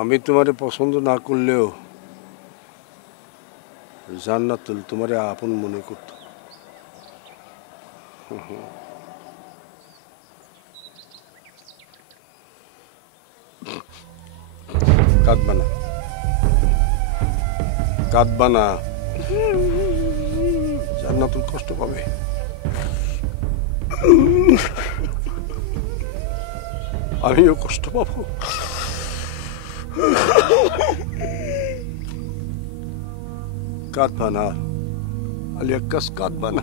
আমি তোমারে পছন্দ না করলেও জান্নাতুল তোমারে আপন মনে করত। কাঁদবা না, কাঁদবা না, জান্নাতুল কষ্ট পাবে। আমিও কষ্ট পাবো। কাঁদবা না আলী আক্কাস, কাঁদবা না।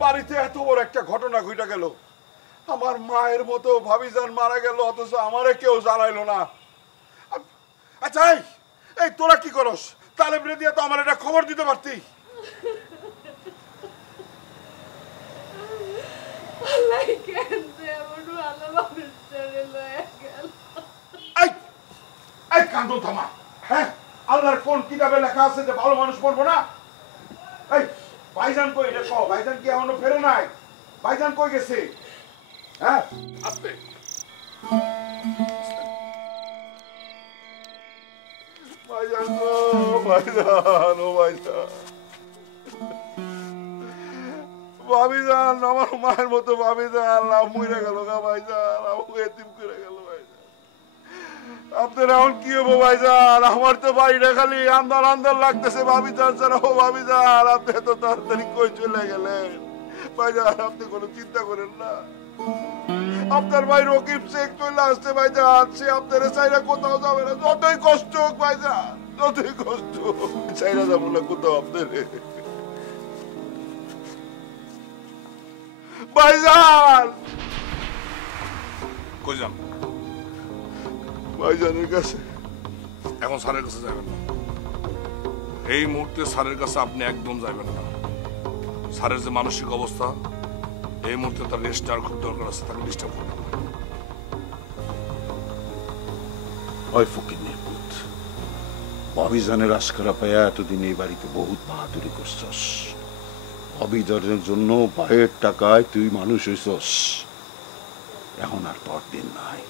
বাড়িতে এত বড় একটা ঘটনা ঘটে গেল, আমার মায়ের মতো ভাবিজান মারা গেল, অথচ আমারে কেউ জানাইলো না। আচ্ছা এই তোরা কি করস? তালেব রে দিয়ে তো আমার এটা খবর দিতে পারতি। কান্দন থামা। হ্যাঁ, আল্লাহর কোন কিতাবে লেখা আছে যে ভালো মানুষ মরবো না? এই ভাইজান কই? এটা কও, ভাইজান কি এখনো ফেরে নাই? ভাইজান কই গেছে? হ্যাঁ, আস্তে। ভাইজান গো, ভাইজান, ও ভাইজান, ভাবিজান, আমার মায়ের মতো ভাবিজান মরে গেল গা ভাইজান, আমাকে এতিম করে গেল ভাইজান। আপনার এখন কি হবো ভাইজান? আমার তো বাড়িটা খালি আন্দার আন্দার লাগতেছে ভাবিজান ছাড়া। ও ভাবিজান, আপনি এত তাড়াতাড়ি কই চলে গেলেন ভাইজান? আপনি কোনো চিন্তা করেন না। আপনার ভাই রকিব শেখ চলে আসছে ভাইজান, সে আপনার চাইরা কোথাও যাবে না। যতই কষ্ট হোক ভাইজান, যতই কষ্ট হোক, চাইরা যাবো না কোথাও আপনার। ভাইজান কই যান? ভাইজানের কাছে। এখন স্যারের কাছে যাবেন না, এই মুহূর্তে স্যারের কাছে আপনি একদম যাবেন না। স্যারের যে মানসিক অবস্থা, এই মুহূর্তে তার রেস্ট আর খুব দরকার আছে, তাকে ডিস্টার্ব করবেন না। ওই ফকির পুত, অভিযানের আশকারা পাইয়া এতদিন এই বাড়িতে বহুত বাহাদুরি করছস। অভিযানের জন্য পায়ের টাকায় তুই মানুষ হইছস। এখন আর তোর দিন নাই,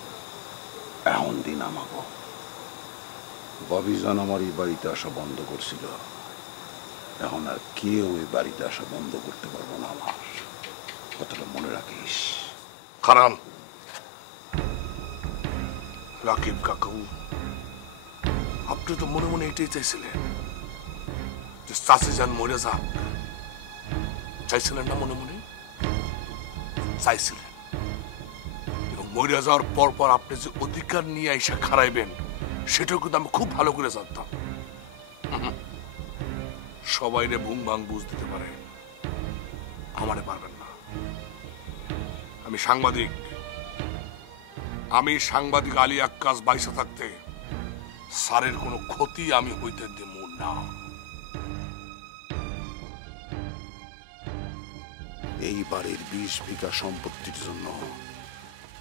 এখন দিন আমাগো। অভিযান আমার এই বাড়িতে আসা বন্ধ করছিল, এখন আর কেউ এই বাড়িতে আসা বন্ধ করতে পারবো না। আমার কথাটা মনে রাখিস। খারান রাকিব কাকু, আপনি তো মনে মনে এটাই চাইছিলেন যে চাচি যান মরে যাক। চাইছিলেন না? মনে মনে চাইছিলেন। এবং মরে যাওয়ার পর পর আপনি যে অধিকার নিয়ে এসে খারাইবেন, সেটাও কিন্তু আমি খুব ভালো করে জানতাম। সবাইরে ভুং ভাং বুঝ দিতে পারে, আমারে পারবেন না। আমি সাংবাদিক আলী আক্কাস বাইসা থাকতে স্যারের কোনো ক্ষতি আমি হইতে দেব না। এই বাড়ির 20 বিঘা সম্পত্তির জন্য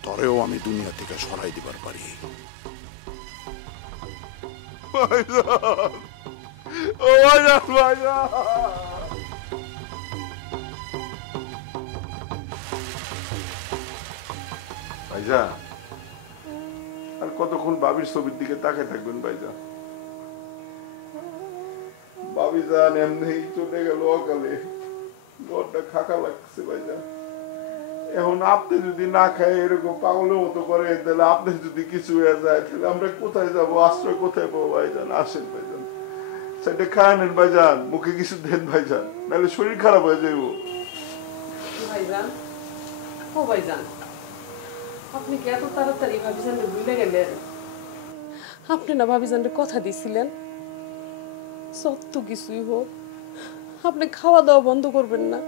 তরেও আমি দুনিয়া থেকে সরাই দিবার পারি। ভাইজান, ও ভাইজান, ভাইজান, ভাইজান, আর কতক্ষণ বাবির ছবির দিকে তাকিয়ে থাকবেন ভাইজান? বাবি যান এমনি চলে গেল অকালে, ঘরটা খাকা লাগছে ভাইজান। এখন আপনি যদি না খায় এরকম পাগলের মতো করে, তাহলে আপনি যদি কিছু হয়ে যায়, তাহলে আমরা কোথায় যাবো? আশ্রয় কোথায় পাবো ভাইজান? আসেন ভাইজান, সেটা খায় নেন ভাইজান, মুখে কিছু দেন ভাইজান, নাহলে শরীর খারাপ হয়ে যাইব। ভাইজান, ও ভাইজান, আপনি কি এত তাড়াতাড়ি ভাবিজানকে ভুলে গেলেন? আপনি না ভাবিজানকে কথা দিয়েছিলেন যত কিছুই হোক আপনি খাওয়া দাওয়া বন্ধ করবেন না,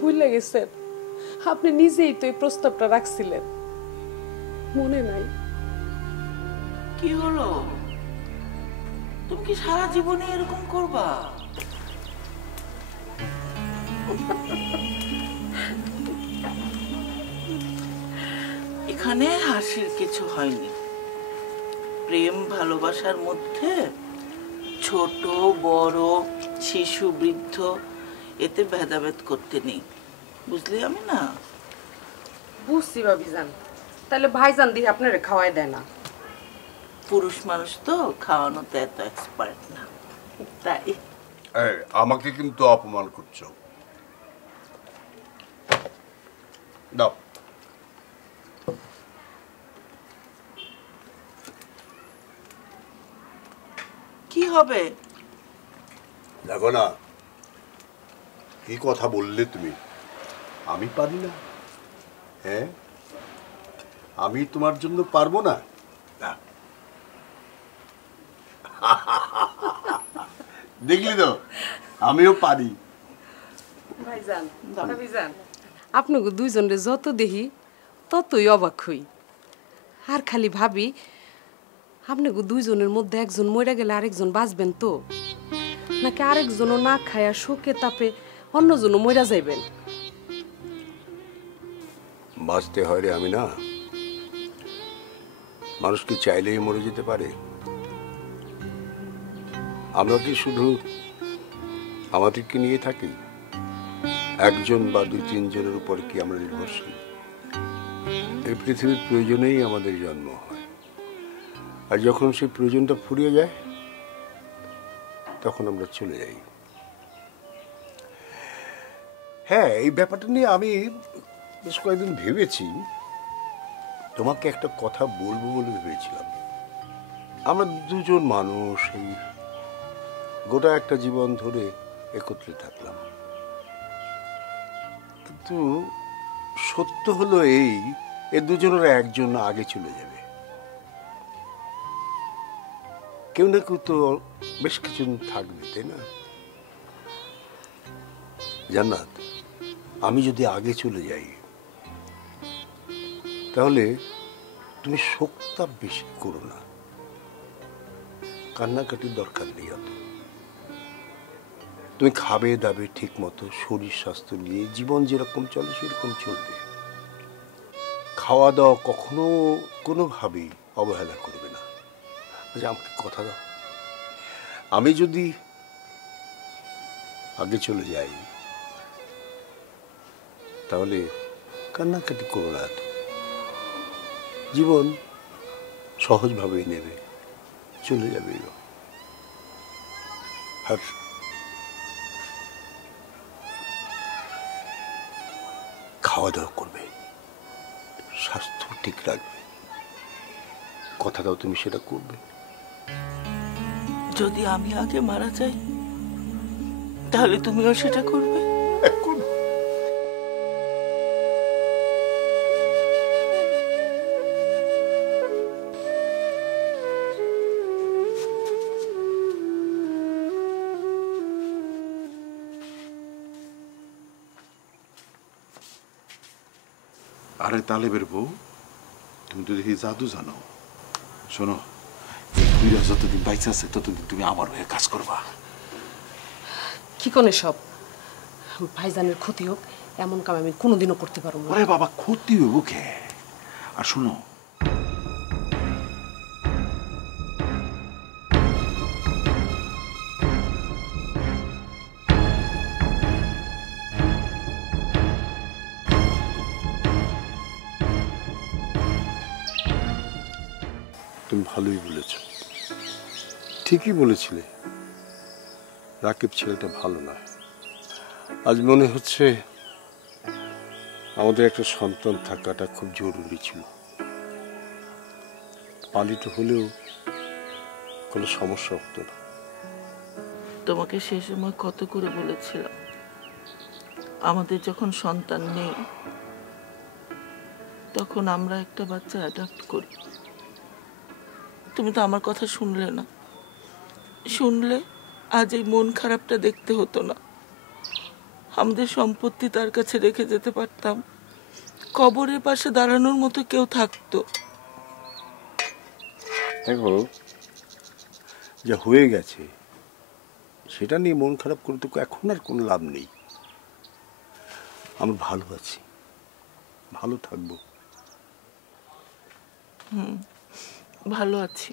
ভুলে গেছেন? আপনি নিজেই তো এই প্রস্তাবটা রাখছিলেন, মনে নাই? কি হলো, তুমি কি সারা জীবনে এরকম করবা? এখানে হাসির কিছু হয়নি। প্রেম ভালোবাসার মধ্যে ছোট বড় শিশু বৃদ্ধ এতে ভেদাভেদ করতে নেই, বুঝলি? আমি না বুঝছি ভাবিজান, তাহলে ভাইজান দিয়ে আপনারে খাওয়াই দেয় না? পুরুষ মানুষ তো খাওয়ানোতে এত এক্সপার্ট না, তাই। আমাকে কিন্তু অপমান করছো। দাও। কি হবে? দেখো না, কি কথা বললে তুমি? আমি পারি না? হ্যাঁ, আমি তোমার জন্য পারবো না? দেখলি তো, আমিও পারি। ভাইজান, ভাবিজান, আপনাকে দুইজনের যত দেখি ততই অবাক হই। আর খালি ভাবি আপনাকে দুইজনের মধ্যে একজন মরে গেলে আরেকজন বাঁচবেন তো, নাকি আরেকজনও না খায়া শোকে তাপে অন্যজনও মরে যাইবেন? বাঁচতে হয় রে, আমি না। মানুষ কি চাইলেই মরে যেতে পারে? আমরা কি শুধু আমাদেরকে নিয়ে থাকি? একজন বা দুই তিনজনের উপর কি আমরা নির্ভরশীল? এই পৃথিবীর প্রয়োজনেই আমাদের জন্ম হয়, আর যখন সেই প্রয়োজনটা ফুরিয়ে যায় তখন আমরা চলে যাই। হ্যাঁ, এই ব্যাপারটা নিয়ে আমি বেশ কয়েকদিন ভেবেছি, তোমাকে একটা কথা বলবো বলে ভেবেছিলাম। আমরা দুজন মানুষ এই গোটা একটা জীবন ধরে একত্রে থাকলাম, কিন্তু সত্য হলো এই, এ দুজনের একজন আগে চলে যাবে। কেউ না কেউ তো বেশ কিছুদিন থাকবে, তাই না? জান্নাত, আমি যদি আগে চলে যাই তাহলে তুমি শোকটা বেশি করো না, কান্নাকাটির দরকার নেই অত। তুমি খাবে দাবে ঠিক মতো, শরীর স্বাস্থ্য নিয়ে জীবন যেরকম চলে সেরকম চলবে। খাওয়া দাওয়া কখনো কোনোভাবেই অবহেলা করবে না। আচ্ছা, আমাকে কথা দাও, আমি যদি আগে চলে যাই তাহলে কান্নাকাটি করো না এত, জীবন সহজভাবেই নেবে, চলে যাবে। আর খাওয়া দাওয়া করবে, স্বাস্থ্য ঠিক রাখবে, কথা দাও তুমি সেটা করবে। যদি আমি আগে মারা যাই তাহলে তুমিও সেটা করবে? আরে তালেবের বউ, তুমি তো দেখি জাদু জানো। শোনো, তুইরা যতদিন বাইচে আছে ততদিন তুমি আমার হয়ে কাজ করবা। কি কোনে সব? ভাইজানের ক্ষতি হোক এমন কাম আমি কোনোদিনও করতে পারবো না। আরে বাবা, ক্ষতি হইব কে? আর শোনো, তুমি ভালোই বলেছ, ঠিকই বলেছিলে। রাকিব ছেলেটা ভালো না। আজ মনে হচ্ছে আমাদের একটা সন্তান থাকাটা খুব জরুরি ছিল। পালিত হলেও কোনো সমস্যা হতো না। তোমাকে সে সময় কত করে বলেছিলাম, আমাদের যখন সন্তান নেই তখন আমরা একটা বাচ্চা অ্যাডাপ্ট করি। তুমি তো আমার কথা শুনলে না। শুনলে আজ এই মন খারাপটা দেখতে হতো না। আমাদের সম্পত্তি তার কাছে রেখে যেতে পারতাম, কবরের পাশে দাঁড়ানোর মতো কেউ থাকতো। দেখো, যা হয়ে গেছে সেটা নিয়ে মন খারাপ করে তো এখন আর কোনো লাভ নেই। আমরা ভালো আছি, ভালো থাকবো। ভালো আছি।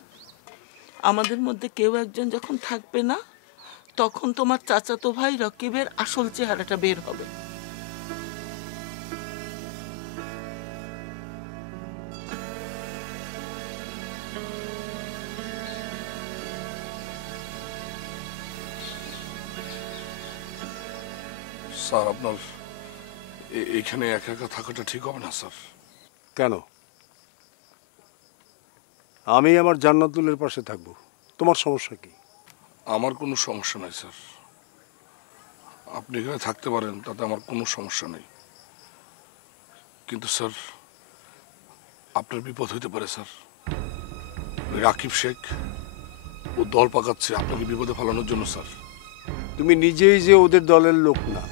আমাদের মধ্যে কেউ একজন যখন থাকবে না, তখন তোমার চাচাতো ভাই রকিবের আসল চেহারাটা বের হবে। স্যার, আপনার এখানে একা একা থাকাটা ঠিক হবে না স্যার। কেন? আমি আমার জান্নাতুলের পাশে থাকবো, তোমার সমস্যা কি? আমার কোনো সমস্যা নাই স্যার, আপনি এখানে থাকতে পারেন, তাতে আমার কোনো সমস্যা নেই। কিন্তু স্যার, আপনার বিপদ হইতে পারে স্যার। রাকিব শেখ ও দল পাকাচ্ছে আপনাকে বিপদে ফেলানোর জন্য স্যার। তুমি নিজেই যে ওদের দলের লোক না,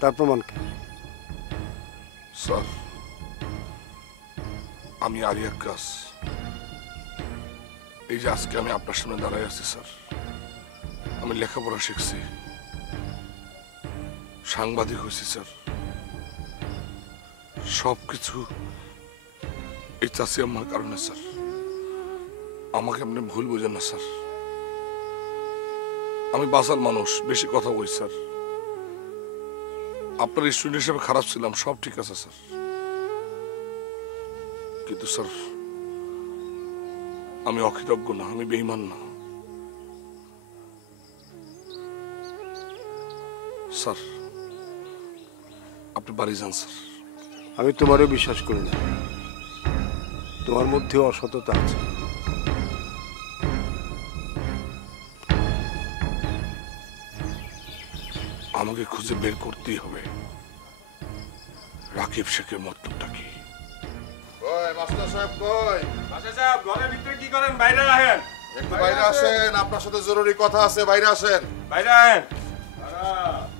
তার প্রমাণ কি? স্যার, আমি আরিয়া কাস, এই যে আজকে আমি আপনার সামনে দাঁড়াই আছি স্যার, আমি লেখাপড়া শিখছি, সাংবাদিক হয়েছি স্যার, সবকিছু এই চাষি আমার কারণে স্যার। আমাকে আপনি ভুল বোঝেন না স্যার, আমি বাসার মানুষ, বেশি কথা বলি স্যার। আপনার স্টুডেন্ট হিসেবে খারাপ ছিলাম, সব ঠিক আছে স্যার, কিন্তু স্যার আমি অকৃতজ্ঞ না, আমি বেঈমান না স্যার। আপনি বাড়ি যান স্যার। আমি তোমারও বিশ্বাস করি না, তোমার মধ্যে অসততা আছে। আমাকে খুঁজে বের করতেই হবে রাকিব শেখের মতলবটা কি। মাস্টার সাহেব কই? মাস্টার সাহেব ঘরের ভিতরে কি করেন? বাইরে আসেন। একটু বাইরে আসেন, আপনার সাথে জরুরি কথা আছে, বাইরে আসেন। বাইরে আসেন।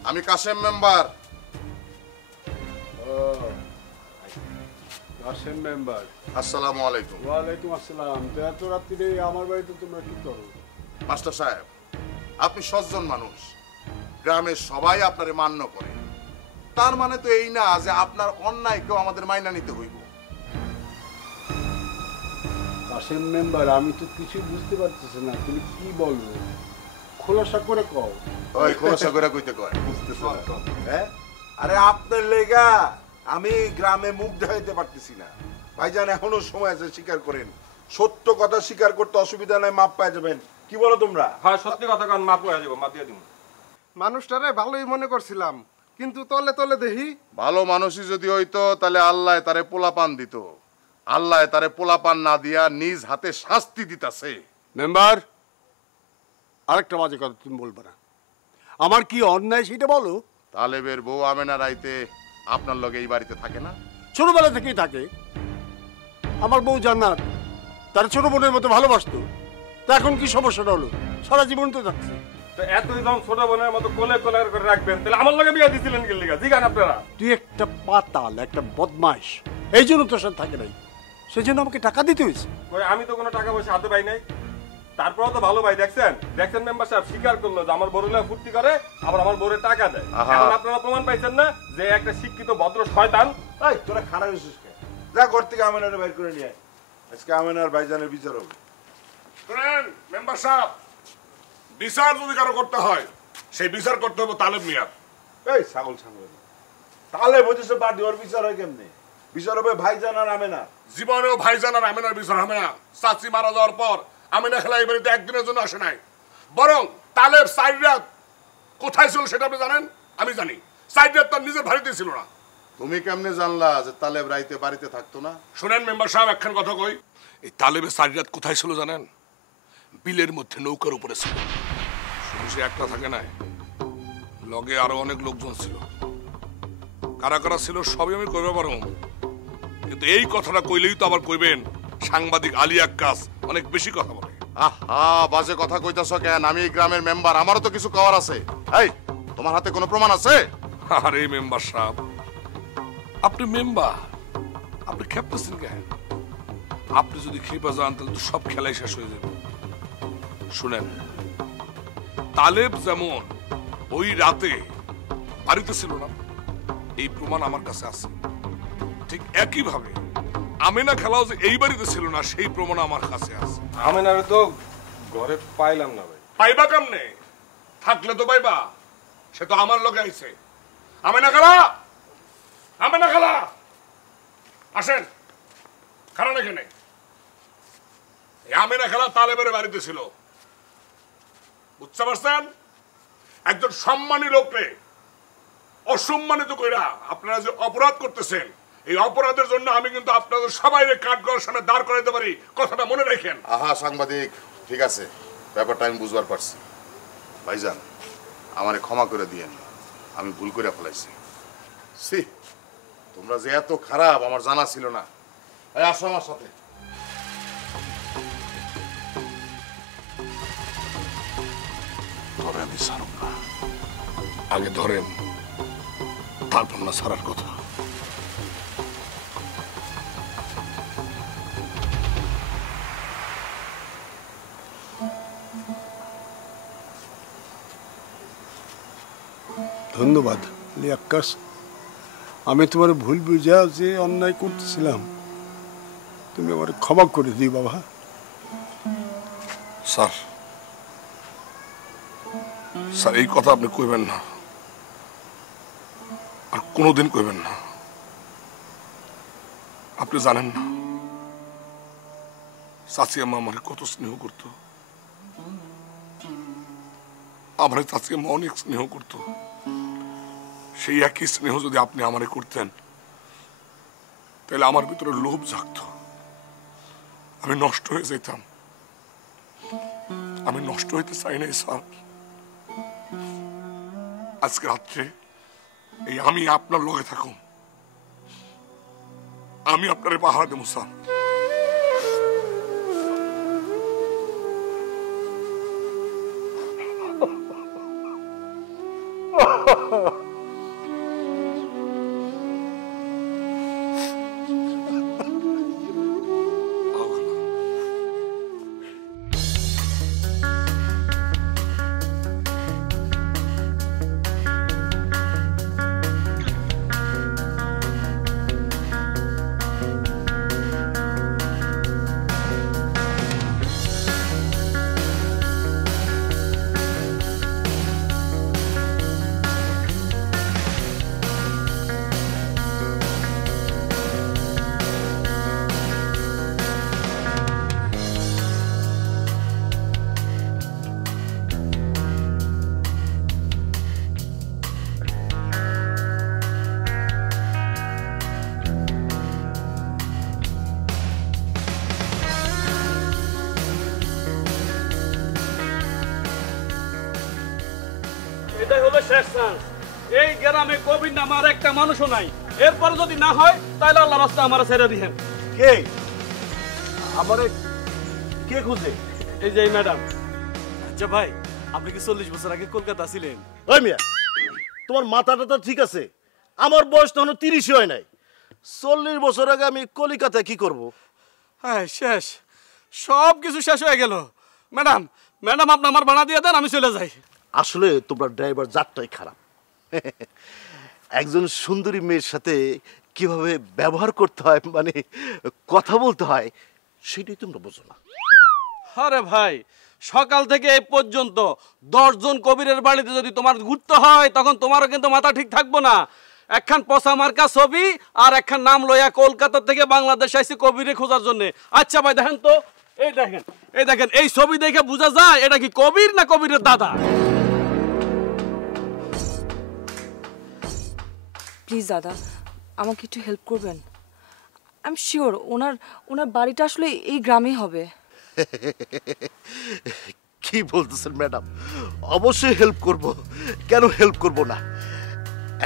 আমি কাশেম মেম্বার। কাশেম মেম্বার, আসসালামু আলাইকুম। ওয়ালাইকুম আসসালাম। তো এত রাত্রিরে আমার বাড়িতে তোমরা কি করো? মাস্টার সাহেব, আপনি সজ্জন মানুষ, গ্রামের সবাই আপনারে মান্য করে, তার মানে তো এই না যে আপনার অন্যায়কেও আমাদের মাইনা নিতে হইব। কাশেম মেম্বার, আমি তো কিছু বুঝতে পারতেছি না, তুমি কি বলো? খোলাসা করে কও। ওই খোলাসা করে কইতে কয়, বুঝতেছ না? হ্যাঁ, আরে আপনার লেগা আমি গ্রামে মুখ দেখাইতে পারতেছি না। ভাইজান, এখনো সময় আছে, স্বীকার করেন। সত্য কথা স্বীকার করতে অসুবিধা নাই, মাপ পাই যাবেন। কি বলো তোমরা? হ্যাঁ, সত্যি কথা কারণ মাপ হয়ে যাবো, মাপ দিয়ে দিব। মানুষটারে ভালোই মনে করছিলাম, কিন্তু তলে তলে দেখি ভালো মানুষই যদি হইতো তাহলে আল্লাহ তারে পোলাপান দিত। আল্লাহ তারে পোলাপান না দিয়া নিজ হাতে শাস্তি দিতাছে। মেম্বার, আরেকটা বাজে কথা তুমি বলবে না। আমার কি অন্যায় সেটা বলো। তালেবের বউ আমেনা রাইতে আপনার লগে এই বাড়িতে থাকে না? ছোটবেলা থেকেই থাকে। আমার বউ জান্নাত তার ছোট বোনের মতো ভালোবাসতো, তা এখন কি সমস্যাটা হলো? সারা জীবন তো থাকছে। তো এতই যখন ছোট বোনের মতো কোলে কোলে করে রাখবেন, তাহলে আমার লগে বিয়ে দিছিলেন কি লিগা? জিগান আপনারা। তুই একটা পাতাল, একটা বদমাইশ, এই জন্য তোর সাথে থাকে নাই, সেই জন্য আমাকে টাকা দিতে হয়েছে। কই, আমি তো কোনো টাকা পয়সা হাতে পাই নাই। তারপরেও তো ভালো ভাই, দেখছেন দেখছেন মেম্বার সাহেব স্বীকার করলো যে আমার বড় লোক ফুর্তি করে, আবার আমার বড়ে টাকা দেয়। এখন আপনারা প্রমাণ পাইছেন না যে একটা শিক্ষিত ভদ্র শয়তান। এই তোরা খারাপ হয়েছিস কেন? যা ঘর থেকে আমেনারে বের করে নিয়ে আয়। আজকে আমেনার ভাইজানের বিচার হবে। শুনেন মেম্বার সাহেব, বিচার যদি কারো করতে হয়, সেই বিচার করতে হবে তালেব মিয়ার। এই ছাগল ছাগল, তাহলে বুঝেছে বাদ ওর বিচার হয় কেমনে? বিচার হবে ভাইজান আর আমেনা। জীবনেও ভাইজান আর আমেনার বিচার হবে না। চাচি মারা যাওয়ার পর আমেনা খেলা এই বাড়িতে একদিনের জন্য আসে নাই, বরং তালেব সাইরাত কোথায় ছিল সেটা আপনি জানেন? আমি জানি। সাইরাত তার নিজের বাড়িতে ছিল না। তুমি কেমনে জানলা যে তালেব রাইতে বাড়িতে থাকতো না? শুনেন মেম্বার সাহেব, একখান কথা কই, এই তালেবের সাইরাত কোথায় ছিল জানেন? বিলের মধ্যে নৌকার উপরে ছিল। শুধু সে একটা থাকে নাই, লগে আরো অনেক লোকজন ছিল। কারা কারা ছিল সবই আমি কইতে পারবো। কিন্তু এই কথাটা কইলেই তো আবার কইবেন সাংবাদিক আলী আক্কাস অনেক বেশি কথা বলে। আহা, বাজে কথা কইতাছ কেন? আমি এই গ্রামের মেম্বার, আমারও তো কিছু কওয়ার আছে। এই, তোমার হাতে কোনো প্রমাণ আছে? আরে মেম্বার সাহেব, আপনি মেম্বার, আপনি খেপতেছেন কেন? আপনি যদি খেপে যান তাহলে তো সব খেলাই শেষ হয়ে যাবে। শুনেন, তালেব যেমন ওই রাতে বাড়িতে ছিল না, এই প্রমাণ আমার কাছে আছে। ঠিক একই ভাবে আমেনা খেলাও যে এই বাড়িতে ছিল না, সেই প্রমাণ আমার কাছে আছে। আমেনারে তো ঘরে পাইলাম না ভাই। পাইবা কেমনে? থাকলে তো পাইবা, সে তো আমার লগে আইছে। আমেনা খেলা, আমেনা খেলা, আসেন। কারণ এখানে আমেনা খেলা তালেবের বাড়িতে ছিল, বুঝতে পারছেন? একজন সম্মানী লোকরে অসম্মানিত কইরা আপনারা যে অপরাধ করতেছেন, এই অপরাধের জন্য আমি কিন্তু আপনাদের সবাই কাঠগড়ার সামনে দাঁড় করাইতে পারি, কথাটা মনে রাখেন। আহা সাংবাদিক, ঠিক আছে, ব্যাপারটা আমি বুঝবার পারছি। ভাইজান, আমারে ক্ষমা করে দিয়েন, আমি ভুল করে ফেলাইছি। সি, তোমরা যে এত খারাপ আমার জানা ছিল না। এই আসো আমার সাথে। তবে আমি ছাড়ব না, আগে ধরেন, তারপর না ছাড়ার কথা। ধন্যবাদ আলী আক্কাস, আমি তোমার ভুল বুঝা যে অন্যায় করতেছিলাম, তুমি আমার ক্ষমা করে দিই বাবা। স্যার, স্যার এই কথা আপনি কইবেন না, আর কোনোদিন কইবেন না। আপনি জানেন না চাচি আম্মা আমার কত স্নেহ করতো, আমার চাচি আম্মা অনেক স্নেহ করতো। সেই একই স্নেহ যদি আপনি আমারে করতেন, তাহলে আমার ভিতরে লোভ জাগতো, আমি নষ্ট হয়ে যেতাম। আমি নষ্ট হইতে চাই নাই স্যার। আজকে রাত্রে এই আমি আপনার লগে থাকুম, আমি আপনারে পাহারা দেবো স্যার। এটাই হলো শেষ চান্স। এই গ্রামে কবির নাম আর একটা মানুষও নাই। এরপর যদি না হয় তাহলে আল্লাহ রাস্তা আমার ছেড়ে দিবেন। কে আমারে কে খুঁজে? এই যে ম্যাডাম। আচ্ছা ভাই, আপনি কি 40 বছর আগে কলকাতা ছিলেন? ওই মিয়া, তোমার মাথাটা তো ঠিক আছে, আমার বয়স তখন 30 হয় নাই। 40 বছর আগে আমি কলিকাতায় কি করব? হ্যাঁ, শেষ, সব কিছু শেষ হয়ে গেল। ম্যাডাম, ম্যাডাম আপনি আমার ভাড়া দিয়ে দেন, আমি চলে যাই। আসলে তোমরা ড্রাইভার জাতটাই খারাপ। একজন সুন্দরী মেয়ের সাথে কিভাবে ব্যবহার করতে হয়, মানে কথা বলতে হয়, সেটাই তোমরা বোঝো না। আরে ভাই, সকাল থেকে এই পর্যন্ত 10 জন কবিরের বাড়িতে যদি তোমার ঘুরতে হয়, তখন তোমারও কিন্তু মাথা ঠিক থাকবো না। একখান পচা মার্কা ছবি আর একখান নাম লইয়া কলকাতা থেকে বাংলাদেশ আইছি কবিরে খোঁজার জন্য। আচ্ছা ভাই দেখেন তো, এই দেখেন, এই দেখেন, এই ছবি দেখে বোঝা যায় এটা কি কবির না কবিরের দাদা। প্লিজ দাদা, আমাকে একটু হেল্প করবেন। আই এম শিওর ওনার বাড়িটা আসলে এই গ্রামেই হবে। কি বলতেছেন ম্যাডাম? অবশ্যই হেল্প করব, কেন হেল্প করব না?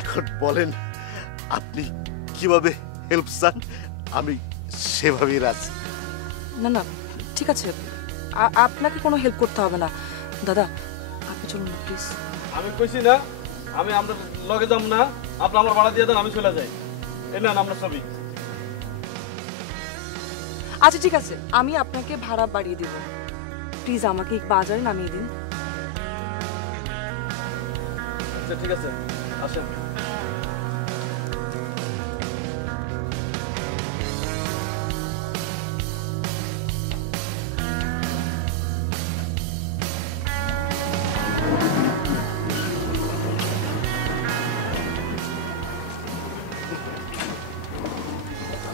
এখন বলেন আপনি কিভাবে হেল্প চান, আমি সেভাবেই রাজি। না না ঠিক আছে, আপনাকে কোনো হেল্প করতে হবে না। দাদা আপনি চলুন না প্লিজ। আমি কইছি না আমি আপনার লগে যাব না, আপনি আমার ভাড়া দিয়ে দেন, আমি চলে যাই। এই নেন আমরা ছবি। আচ্ছা ঠিক আছে, আমি আপনাকে ভাড়া বাড়িয়ে দেব, প্লিজ আমাকে বাজারে নামিয়ে দিন। আচ্ছা ঠিক আছে, আসেন।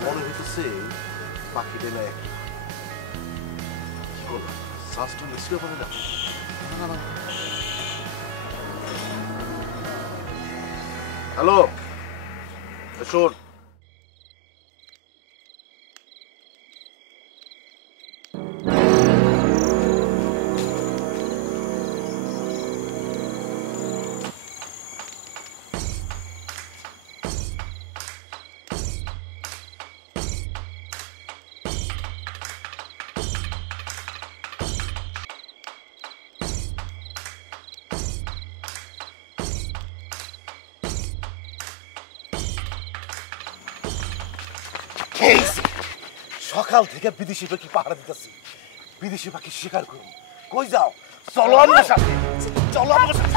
মনে হইতেছে পাখিটা না এক কি করলাম, শ্বাসটা নিশ্চয় পারে না। হ্যালো শোন, সকাল থেকে বিদেশি পাখি পাহারা দিতেছি, বিদেশি পাখি শিকার করুন। কই যাও? চলো আমার সাথে, চলো আমার সাথে।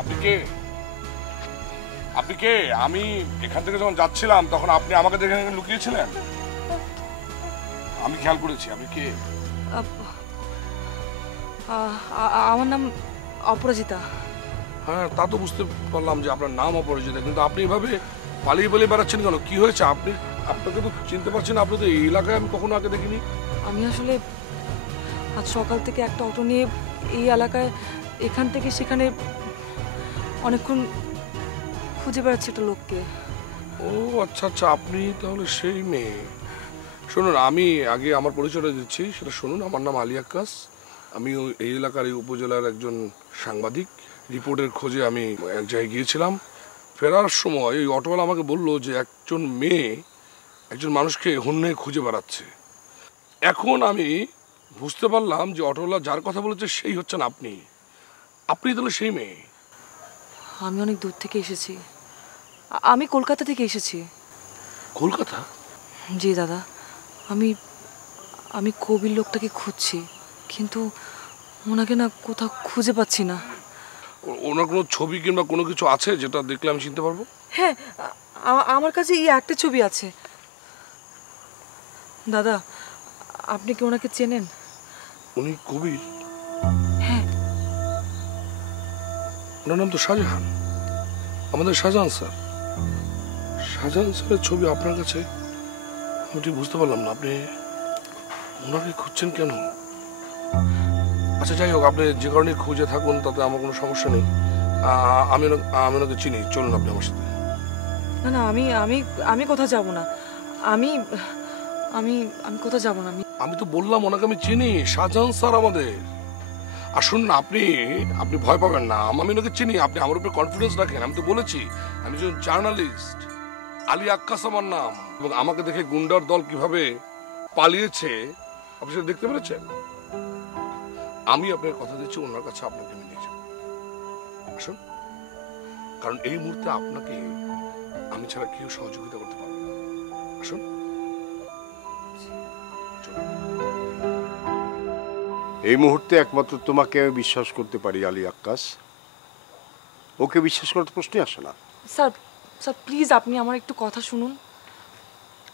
আপনি কে? আপনি কে? আমি এখান থেকে যখন যাচ্ছিলাম তখন আপনি আমাকে দেখে লুকিয়েছিলেন, আমি খেয়াল করেছি। আপনি কে? আমার নাম অপরাজিতা। হ্যাঁ তা তো বুঝতে পারলাম যে আপনার নাম অপরাজিতা, কিন্তু আপনি এভাবে পালিয়ে পালিয়ে বেড়াচ্ছেন কেন? কি হয়েছে? আপনাকে তো চিনতে পারছেন, আপনি তো এই এলাকায় আমি কখনো আগে দেখিনি। আমি আসলে আজ সকাল থেকে একটা অটো নিয়ে এই এলাকায় এখান থেকে সেখানে অনেকক্ষণ খুঁজে বেড়াচ্ছি একটা লোককে। ও আচ্ছা আচ্ছা, আপনি তাহলে সেই মেয়ে। শুনুন, আমি আগে আমার পরিচয়টা দিচ্ছি, সেটা শুনুন। আমার নাম আলী আক্কাস, আমি এই এলাকার এই উপজেলার একজন সাংবাদিক। রিপোর্টের খোঁজে আমি এক জায়গায় গিয়েছিলাম। ফেরার সময় এই অটোওয়ালা আমাকে বললো যে একজন মেয়ে একজন মানুষকে হন্যে খুঁজে বেড়াচ্ছে। এখন আমি বুঝতে পারলাম যে অটোওয়ালা যার কথা বলেছে সেই হচ্ছেন আপনি। আপনি তাহলে সেই মেয়ে। আমি অনেক দূর থেকে এসেছি, আমি কলকাতা থেকে এসেছি। কলকাতা? জি দাদা, আমি আমি কবির লোকটাকে খুঁজছি, কিন্তু ওনাকে না কোথাও খুঁজে পাচ্ছি না। ওনার কোনো ছবি কিংবা কোনো কিছু আছে যেটা দেখলে আমি চিনতে পারবো? হ্যাঁ, আমার কাছে এই একটা ছবি আছে। দাদা আপনি কি ওনাকে চেনেন? উনি কবির? হ্যাঁ। ওনার নাম তো শাহজাহান, আমাদের শাহজাহান স্যার। শাহজাহান স্যারের ছবি আপনার কাছে? আমি ঠিক বুঝতে পারলাম না, আপনি ওনাকে খুঁজছেন কেন? আচ্ছা যাই হোক, আপনি যে কারণে খুঁজে থাকুন তাতে আমার কোনো সমস্যা নেই। আমি ওনাকে চিনি, চলুন আপনি আমার সাথে। না না, আমি আমি আমি কোথাও যাব না। আমি আমি আমি কোথাও যাব না। আমি তো বললাম ওনাকে আমি চিনি, শাহজাহান স্যার আমাদের। আর শুনুন, আপনি ভয় পাবেন না, আমি ওনাকে চিনি। আপনি আমার উপরে কনফিডেন্স রাখেন। আমি তো বলেছি আমি একজন জার্নালিস্ট, আলী আক্কাস আমার নাম। এবং আমাকে দেখে গুন্ডার দল কিভাবে পালিয়েছে আপনি সেটা দেখতে পেরেছেন। আমি আপনার কথা দিচ্ছি, ওনার কাছে আপনাকে আমি নিয়ে যাব। আসুন, কারণ এই মুহূর্তে আপনাকে আমি ছাড়া কেউ সহযোগিতা করতে পারবে না। আসুন। এই মুহূর্তে একমাত্র তোমাকে আমি বিশ্বাস করতে পারি আলী আক্কাস। ওকে বিশ্বাস করার প্রশ্নই আসে না। স্যার স্যার প্লিজ আপনি আমার একটু কথা শুনুন।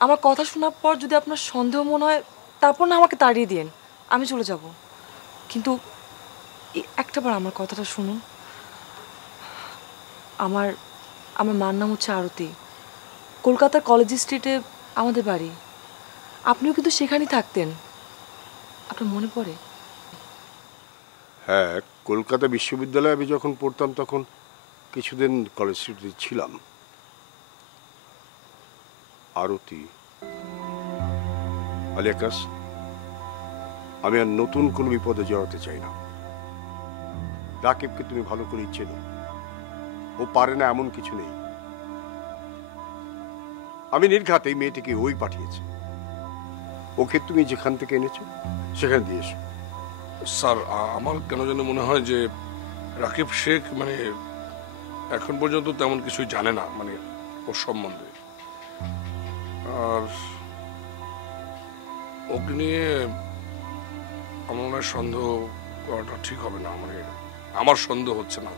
আমার কথা শোনার পর যদি আপনার সন্দেহ মনে হয় তারপর না আমাকে তাড়িয়ে দিন, আমি চলে যাব। কিন্তু একটাবার আমার কথাটা শুনুন। আমার মার নাম হচ্ছে আরতি, কলকাতার কলেজ স্ট্রিটে আমাদের বাড়ি। আপনিও কিন্তু সেখানেই থাকতেন, আপনার মনে পড়ে? হ্যাঁ, কলকাতা বিশ্ববিদ্যালয়ে আমি যখন পড়তাম তখন কিছুদিন কলেজ স্ট্রিটে ছিলাম। আরতি, আলী আক্কাস, আমি আর নতুন কোনো বিপদে জড়াতে চাই না। রাকিবকে তুমি ভালো করে চেনো, ও পারে না এমন কিছু নেই। আমি নির্ঘাত এই মেয়েটিকে ওই পাঠিয়েছি, ওকে তুমি যেখান থেকে এনেছো সেখানে দিয়ে এসো। স্যার আমার কেন যেন মনে হয় যে রাকিব শেখ মানে এখন পর্যন্ত তেমন কিছুই জানে না মানে ওর সম্বন্ধে, আর ওকে নিয়ে আমার মনে হয় সন্দেহ করাটা ঠিক হবে না, মানে আমার সন্দেহ হচ্ছে না।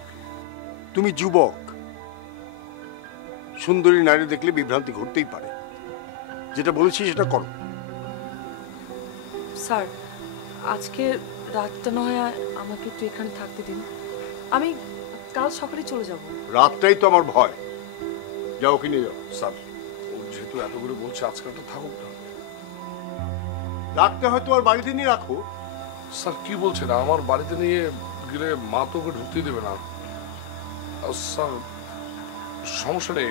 তুমি যুবক, সুন্দরী নারী দেখলে বিভ্রান্তি ঘটতেই পারে। যেটা বলেছি সেটা করো। স্যার আজকে রাতটা না হয় আমাকে একটু এখানে থাকতে দিন, আমি কাল সকালে চলে যাব। রাতটাই তো আমার ভয়। যাও, ওকে নিয়ে যাও। স্যার ও যেহেতু এত করে বলছে আজকালটা থাকুক না। রাখতে হয় তোমার বাড়িতে নিয়ে রাখো। স্যার কি বলছেন, আমার বাড়িতে নিয়ে গেলে মা তো ওকে ঢুকতেই দেবে না। স্যার সমস্যা নেই,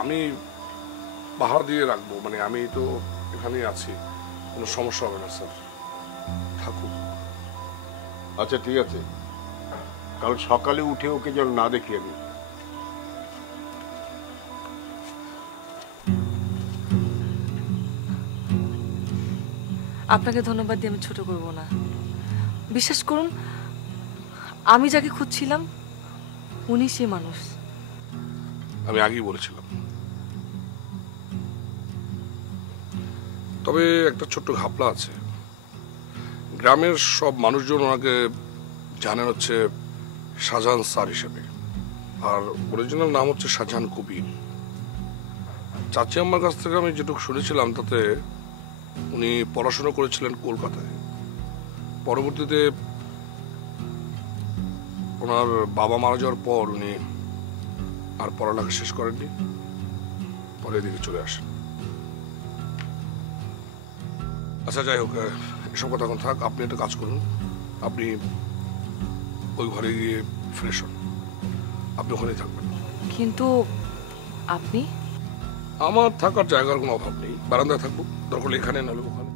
আমি পাহাড় দিয়ে রাখবো, মানে আমি তো এখানেই আছি, কোনো সমস্যা হবে না স্যার, থাকুক। আচ্ছা ঠিক আছে, কাল সকালে উঠে ওকে যেন না দেখি আমি। আপনাকে ধন্যবাদ দিয়ে আমি ছোট করব না। বিশ্বাস করুন, আমি যাকে খুঁজছিলাম উনি সেই মানুষ। আমি আগেই বলেছিলাম। তবে একটা ছোট্ট ঘাপলা আছে, গ্রামের সব মানুষজন ওনাকে জানেন হচ্ছে শাহজাহান স্যার হিসেবে, আর অরিজিনাল নাম হচ্ছে শাহজাহান কবির। চাচি আম্মার কাছ থেকে আমি যেটুকু শুনেছিলাম তাতে উনি পড়াশোনা করেছিলেন কলকাতায়। পরবর্তীতে ওনার বাবা মারা যাওয়ার পর উনি আর পড়ালেখা শেষ করেননি, পরে এদিকে চলে আসেন। আচ্ছা যাই হোক, এসব কথা এখন থাক। আপনি একটা কাজ করুন, আপনি ওই ঘরে গিয়ে ফ্রেশ হন, আপনি ওখানেই থাকবেন। কিন্তু আপনি? আমার থাকার জায়গার কোনো অভাব নেই, বারান্দায় থাকবো, দরকার এখানে নাহলে ওখানে।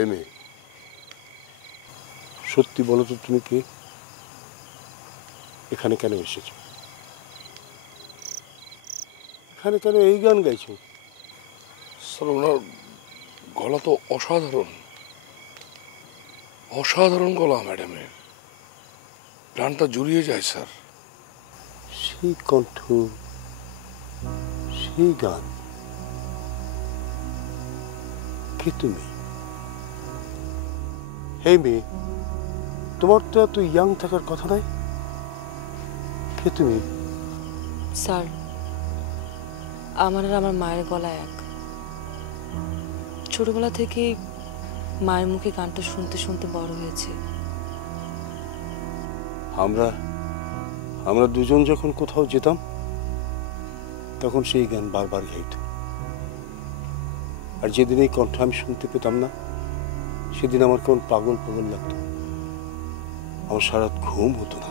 এই মেয়ে, সত্যি বলো তো তুমি কে? এখানে কেন এসেছো? এখানে কেন এই গান গাইছো? স্যার ওনার গলা তো অসাধারণ, অসাধারণ গলা ম্যাডামের, গানটা জুড়িয়ে যায় স্যার। সেই কণ্ঠ, সেই গান, কে তুমি? এই মেয়ে, তোমার তো এত ইয়াং থাকার কথা নয়, কে তুমি? স্যার আমার আর আমার মায়ের গলা এক। ছোটবেলা থেকে মায়ের মুখে গানটা শুনতে শুনতে বড় হয়েছে। আমরা দুজন যখন কোথাও যেতাম তখন সেই গান বারবার গাইত, আর যেদিন এই কণ্ঠ আমি শুনতে পেতাম না সেদিন আমার কেমন পাগল পাগল লাগতো, আমার সারা ঘুম হতো না।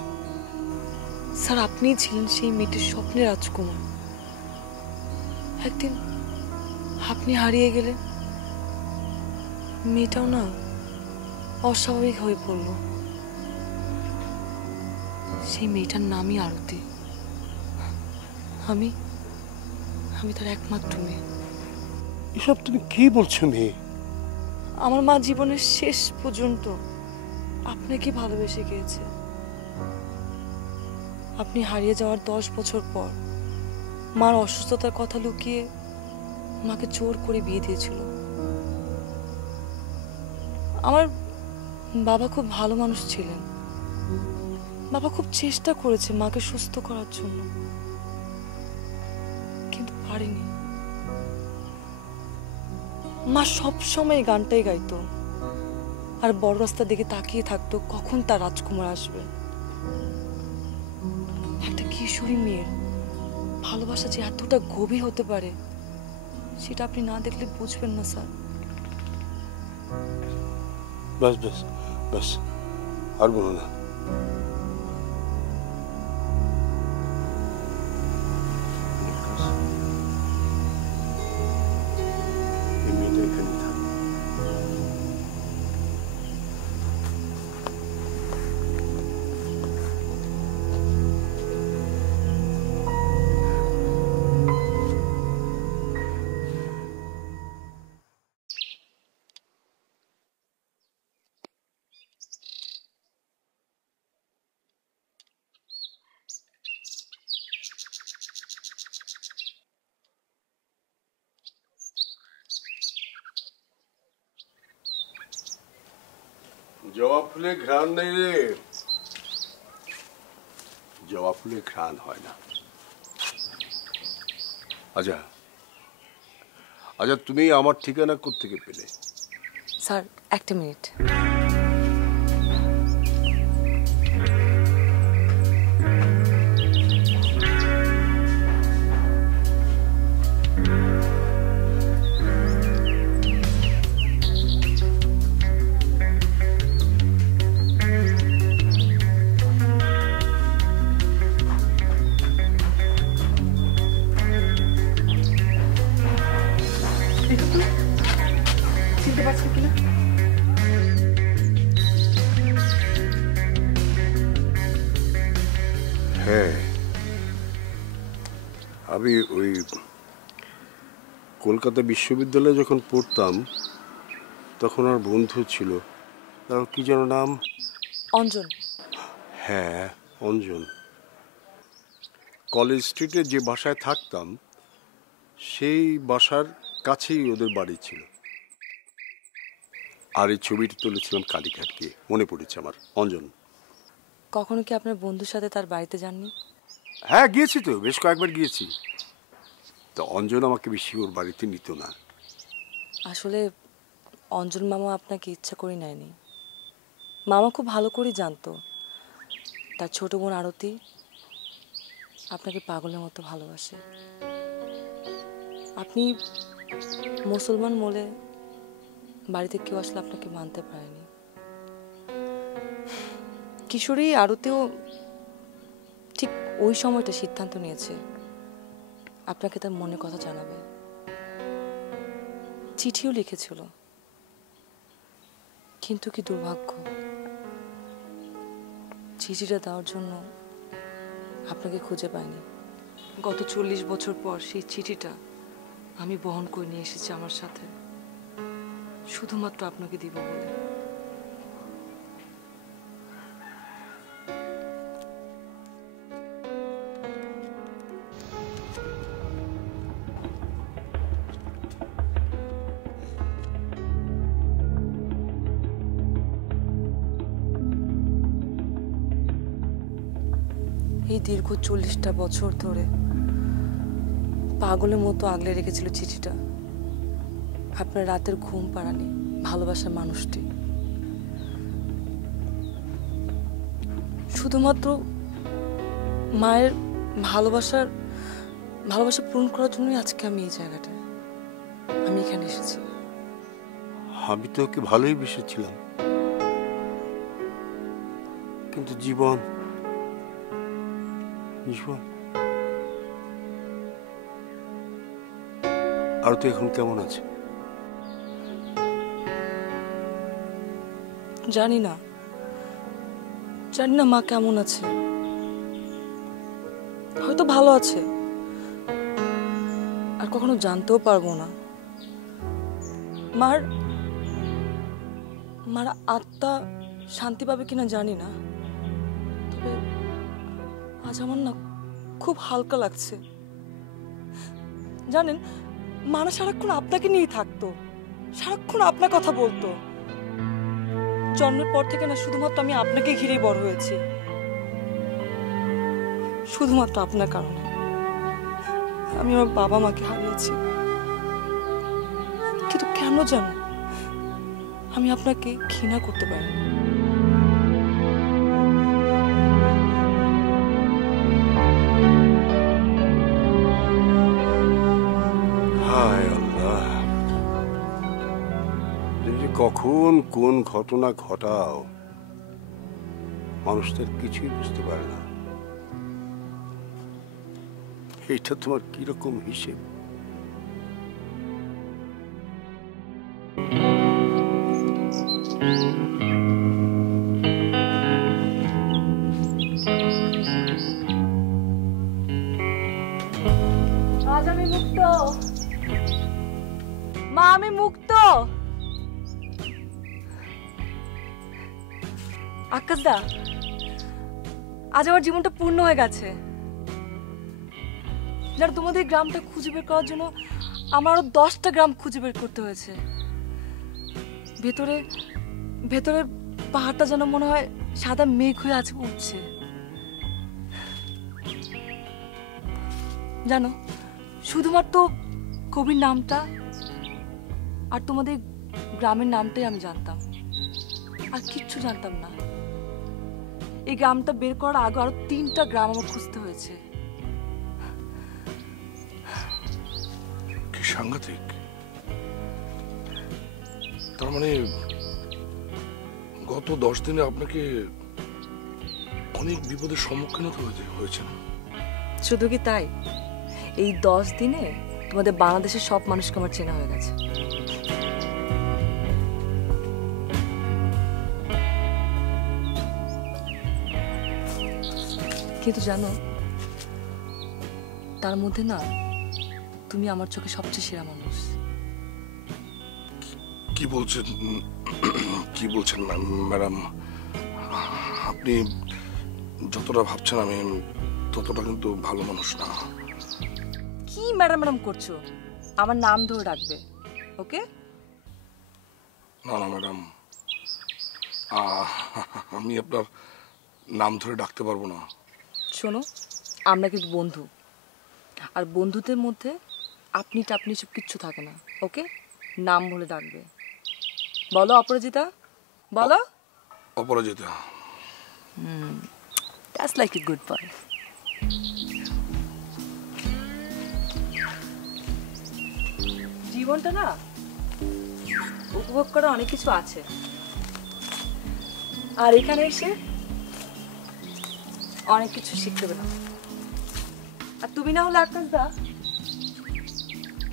স্যার আপনি ছিলেন সেই মেয়েটির স্বপ্নের রাজকুমার। একদিন আপনি হারিয়ে গেলেন, মেয়েটাও না অস্বাভাবিক হয়ে পড়ল। সেই মেয়েটার নামই আরতি। আমি তার একমাত্র মেয়ে। এসব তুমি কি বলছো মেয়ে? আমার মা জীবনের শেষ পর্যন্ত আপনাকে ভালোবেসে গিয়েছে। আপনি হারিয়ে যাওয়ার 10 বছর পর মার অসুস্থতার কথা লুকিয়ে মাকে জোর করে বিয়ে দিয়েছিল। আমার বাবা খুব ভালো মানুষ ছিলেন। বাবা খুব চেষ্টা করেছে মাকে সুস্থ করার জন্য, কিন্তু পারেনি। মা সবসময় এই গানটাই গাইতো আর বড় রাস্তার দিকে তাকিয়ে থাকতো কখন তার রাজকুমার আসবে। একটা কিশোরী মেয়ের ভালোবাসা যে এতটা গভীর হতে পারে সেটা আপনি না দেখলে বুঝবেন না স্যার। বাস বাস বাস, আর বলো না। জবা ফুলে ঘ্রাণ নেই রে, জবা ফুলে ঘ্রাণ হয় না। আচ্ছা আচ্ছা, তুমি আমার ঠিকানা কোত্থেকে পেলে? স্যার একটা মিনিট। চিনতে পারছেন কিনা? হ্যাঁ, আমি ওই কলকাতা বিশ্ববিদ্যালয়ে যখন পড়তাম তখন আমার বন্ধু ছিল, তার কি যেন নাম? অঞ্জন। হ্যাঁ অঞ্জন। কলেজ স্ট্রিটে যে বাসায় থাকতাম সেই বাসার কাছেই ওদের বাড়ি ছিল। আর এই ছবিটি তুলেছিলাম কালীঘাট গিয়ে, মনে পড়েছে আমার। অঞ্জন। কখনো কি আপনার বন্ধুর সাথে তার বাড়িতে যাননি? হ্যাঁ গিয়েছি তো, বেশ কয়েকবার গিয়েছি। তো অঞ্জন আমাকে বেশি ওর বাড়িতে নিত না। আসলে অঞ্জন মামা আপনাকে ইচ্ছা করে নেয়নি। মামা খুব ভালো করে জানতো তার ছোট বোন আরতি আপনাকে পাগলের মতো ভালোবাসে। আপনি মুসলমান বলে বাড়িতে কেউ আসলে আপনাকে মানতে পারেনি। কিশোরী আরতিও ঠিক ওই সময়টা সিদ্ধান্ত নিয়েছে আপনাকে তার মনের কথা জানাবে। চিঠিও লিখেছিল, কিন্তু কি দুর্ভাগ্য, চিঠিটা দেওয়ার জন্য আপনাকে খুঁজে পাইনি। গত 40 বছর পর সেই চিঠিটা আমি বহন করে নিয়ে এসেছি আমার সাথে, শুধুমাত্র আপনাকে দিব বলে। এই দীর্ঘ 40টা বছর ধরে পাগলের মতো আগলে রেখেছিল চিঠিটা। আপনার রাতের ঘুম পাড়ানি ভালোবাসার মানুষটি শুধুমাত্র মায়ের ভালোবাসা পূরণ করার জন্যই আজকে আমি এই জায়গাটায়, আমি এখানে এসেছি। আমি তো ওকে ভালোই বেসেছিলাম, কিন্তু জীবন আর তো এখন কেমন আছে জানি না মা কেমন আছে। হয়তো ভালো আছে, আর কখনো জানতেও পারবো না। মার আত্মা শান্তি পাবে কিনা জানি না, তবে আজ আমার না খুব হালকা লাগছে। জানেন, মা না সারাক্ষণ আপনাকে নিয়ে থাকতো, সারাক্ষণ আপনার কথা বলতো। জন্মের পর থেকে না শুধুমাত্র আমি আপনাকে ঘিরেই বড় হয়েছি, শুধুমাত্র আপনার কারণে আমি আমার বাবা মাকে হারিয়েছি। কিন্তু কেন জানো আমি আপনাকে ঘৃণা করতে পারি না। হায় আল্লাহ, তুমি কখন কোন ঘটনা ঘটাও মানুষদের কিছুই বুঝতে পারে না। এটা তোমার কিরকম হিসেব? আজ আমি মুক্ত মা, আমি মুক্ত। আকাশদা, আজ আমার জীবনটা পূর্ণ হয়ে গেছে। যারা তোমাদের গ্রামটা খুঁজে বের করার জন্য আমার আরো 10টা গ্রাম খুঁজে বের করতে হয়েছে। ভেতরে ভেতরে পাহাড়টা যেন মনে হয় সাদা মেঘ হয়ে আছে, উঠছে। জানো, শুধুমাত্র কবির নামটা আর তোমাদের গ্রামের নামটাই আমি জানতাম, আর কিচ্ছু জানতাম না। এই গ্রামটা বের করার আগে আরো 3টা গ্রাম আমার খুঁজতে হয়েছে। কি সাংঘাতিক! তার মানে গত 10 দিনে আপনাকে অনেক বিপদের সম্মুখীন হতে হয়েছে না? শুধু কি তাই, এই 10 দিনে তোমাদের বাংলাদেশের সব মানুষকে আমার চেনা হয়ে গেছে। কিন্তু জানো, তার মধ্যে না তুমি আমার চোখে সবচেয়ে সেরা মানুষ। কি বলছেন, কি বলছেন ম্যাডাম? আপনি যতটা ভাবছেন আমি ততটা কিন্তু ভালো মানুষ না। কি ম্যাডাম ম্যাডাম করছো? আমার নাম ধরে ডাকবে, ওকে? না না ম্যাডাম, আমি আপনার নাম ধরে ডাকতে পারবো না। শোনো, আমরা কিন্তু বন্ধু, আর বন্ধুদের মধ্যে আপনি টাপনি সব কিচ্ছু থাকে না, ওকে? নাম বলে ডাকবে। বলো অপরাজিতা, বলো। Aparajita. That's like a good boy. জীবনটা না উপভোগ করা অনেক কিছু আছে, আর এখানে এসে অনেক কিছু শিখতে পেলাম। আর তুমি না হলে আকাশদা,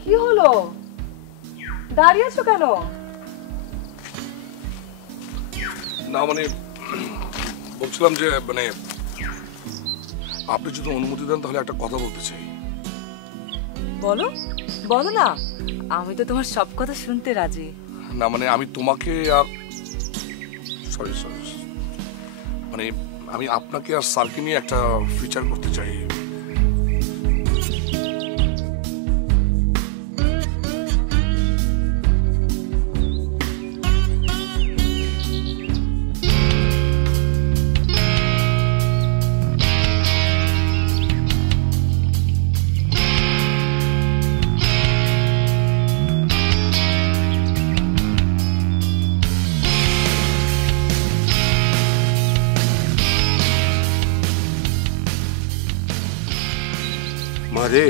কি হলো, দাঁড়িয়ে আছো কেন? না মানে বলছিলাম যে মানে আপনি যদি অনুমতি দেন তাহলে একটা কথা বলতে চাই। বলো বলো না, আমি তো তোমার সব কথা শুনতে রাজি। না মানে আমি তোমাকে আর সরি সরি মানে আমি আপনাকে আর স্যারকে নিয়ে একটা ফিচার করতে চাই। মারে,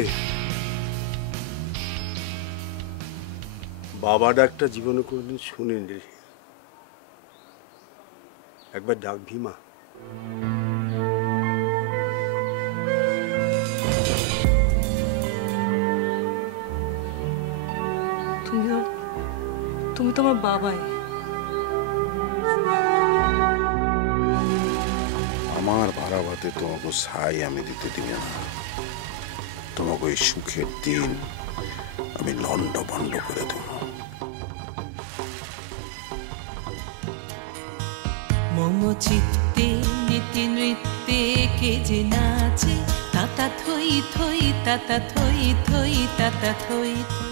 বাবা ডাকটা জীবনে কোনদিন শুনেন রে। একবার ডাক ভীমা। তুমি তোমার বাবাই। আমার ভাড়া ভাতে তোমাকে ছাই আমি দিতে দিব না। তোমাকে ওই সুখের দিন আমি লন্ড ভন্ড করে দেব। মম চিত্তে নীতি নৃত্যে কে যে নাচে, তাতা থই থই তাতা থই থই তাতা থই থই।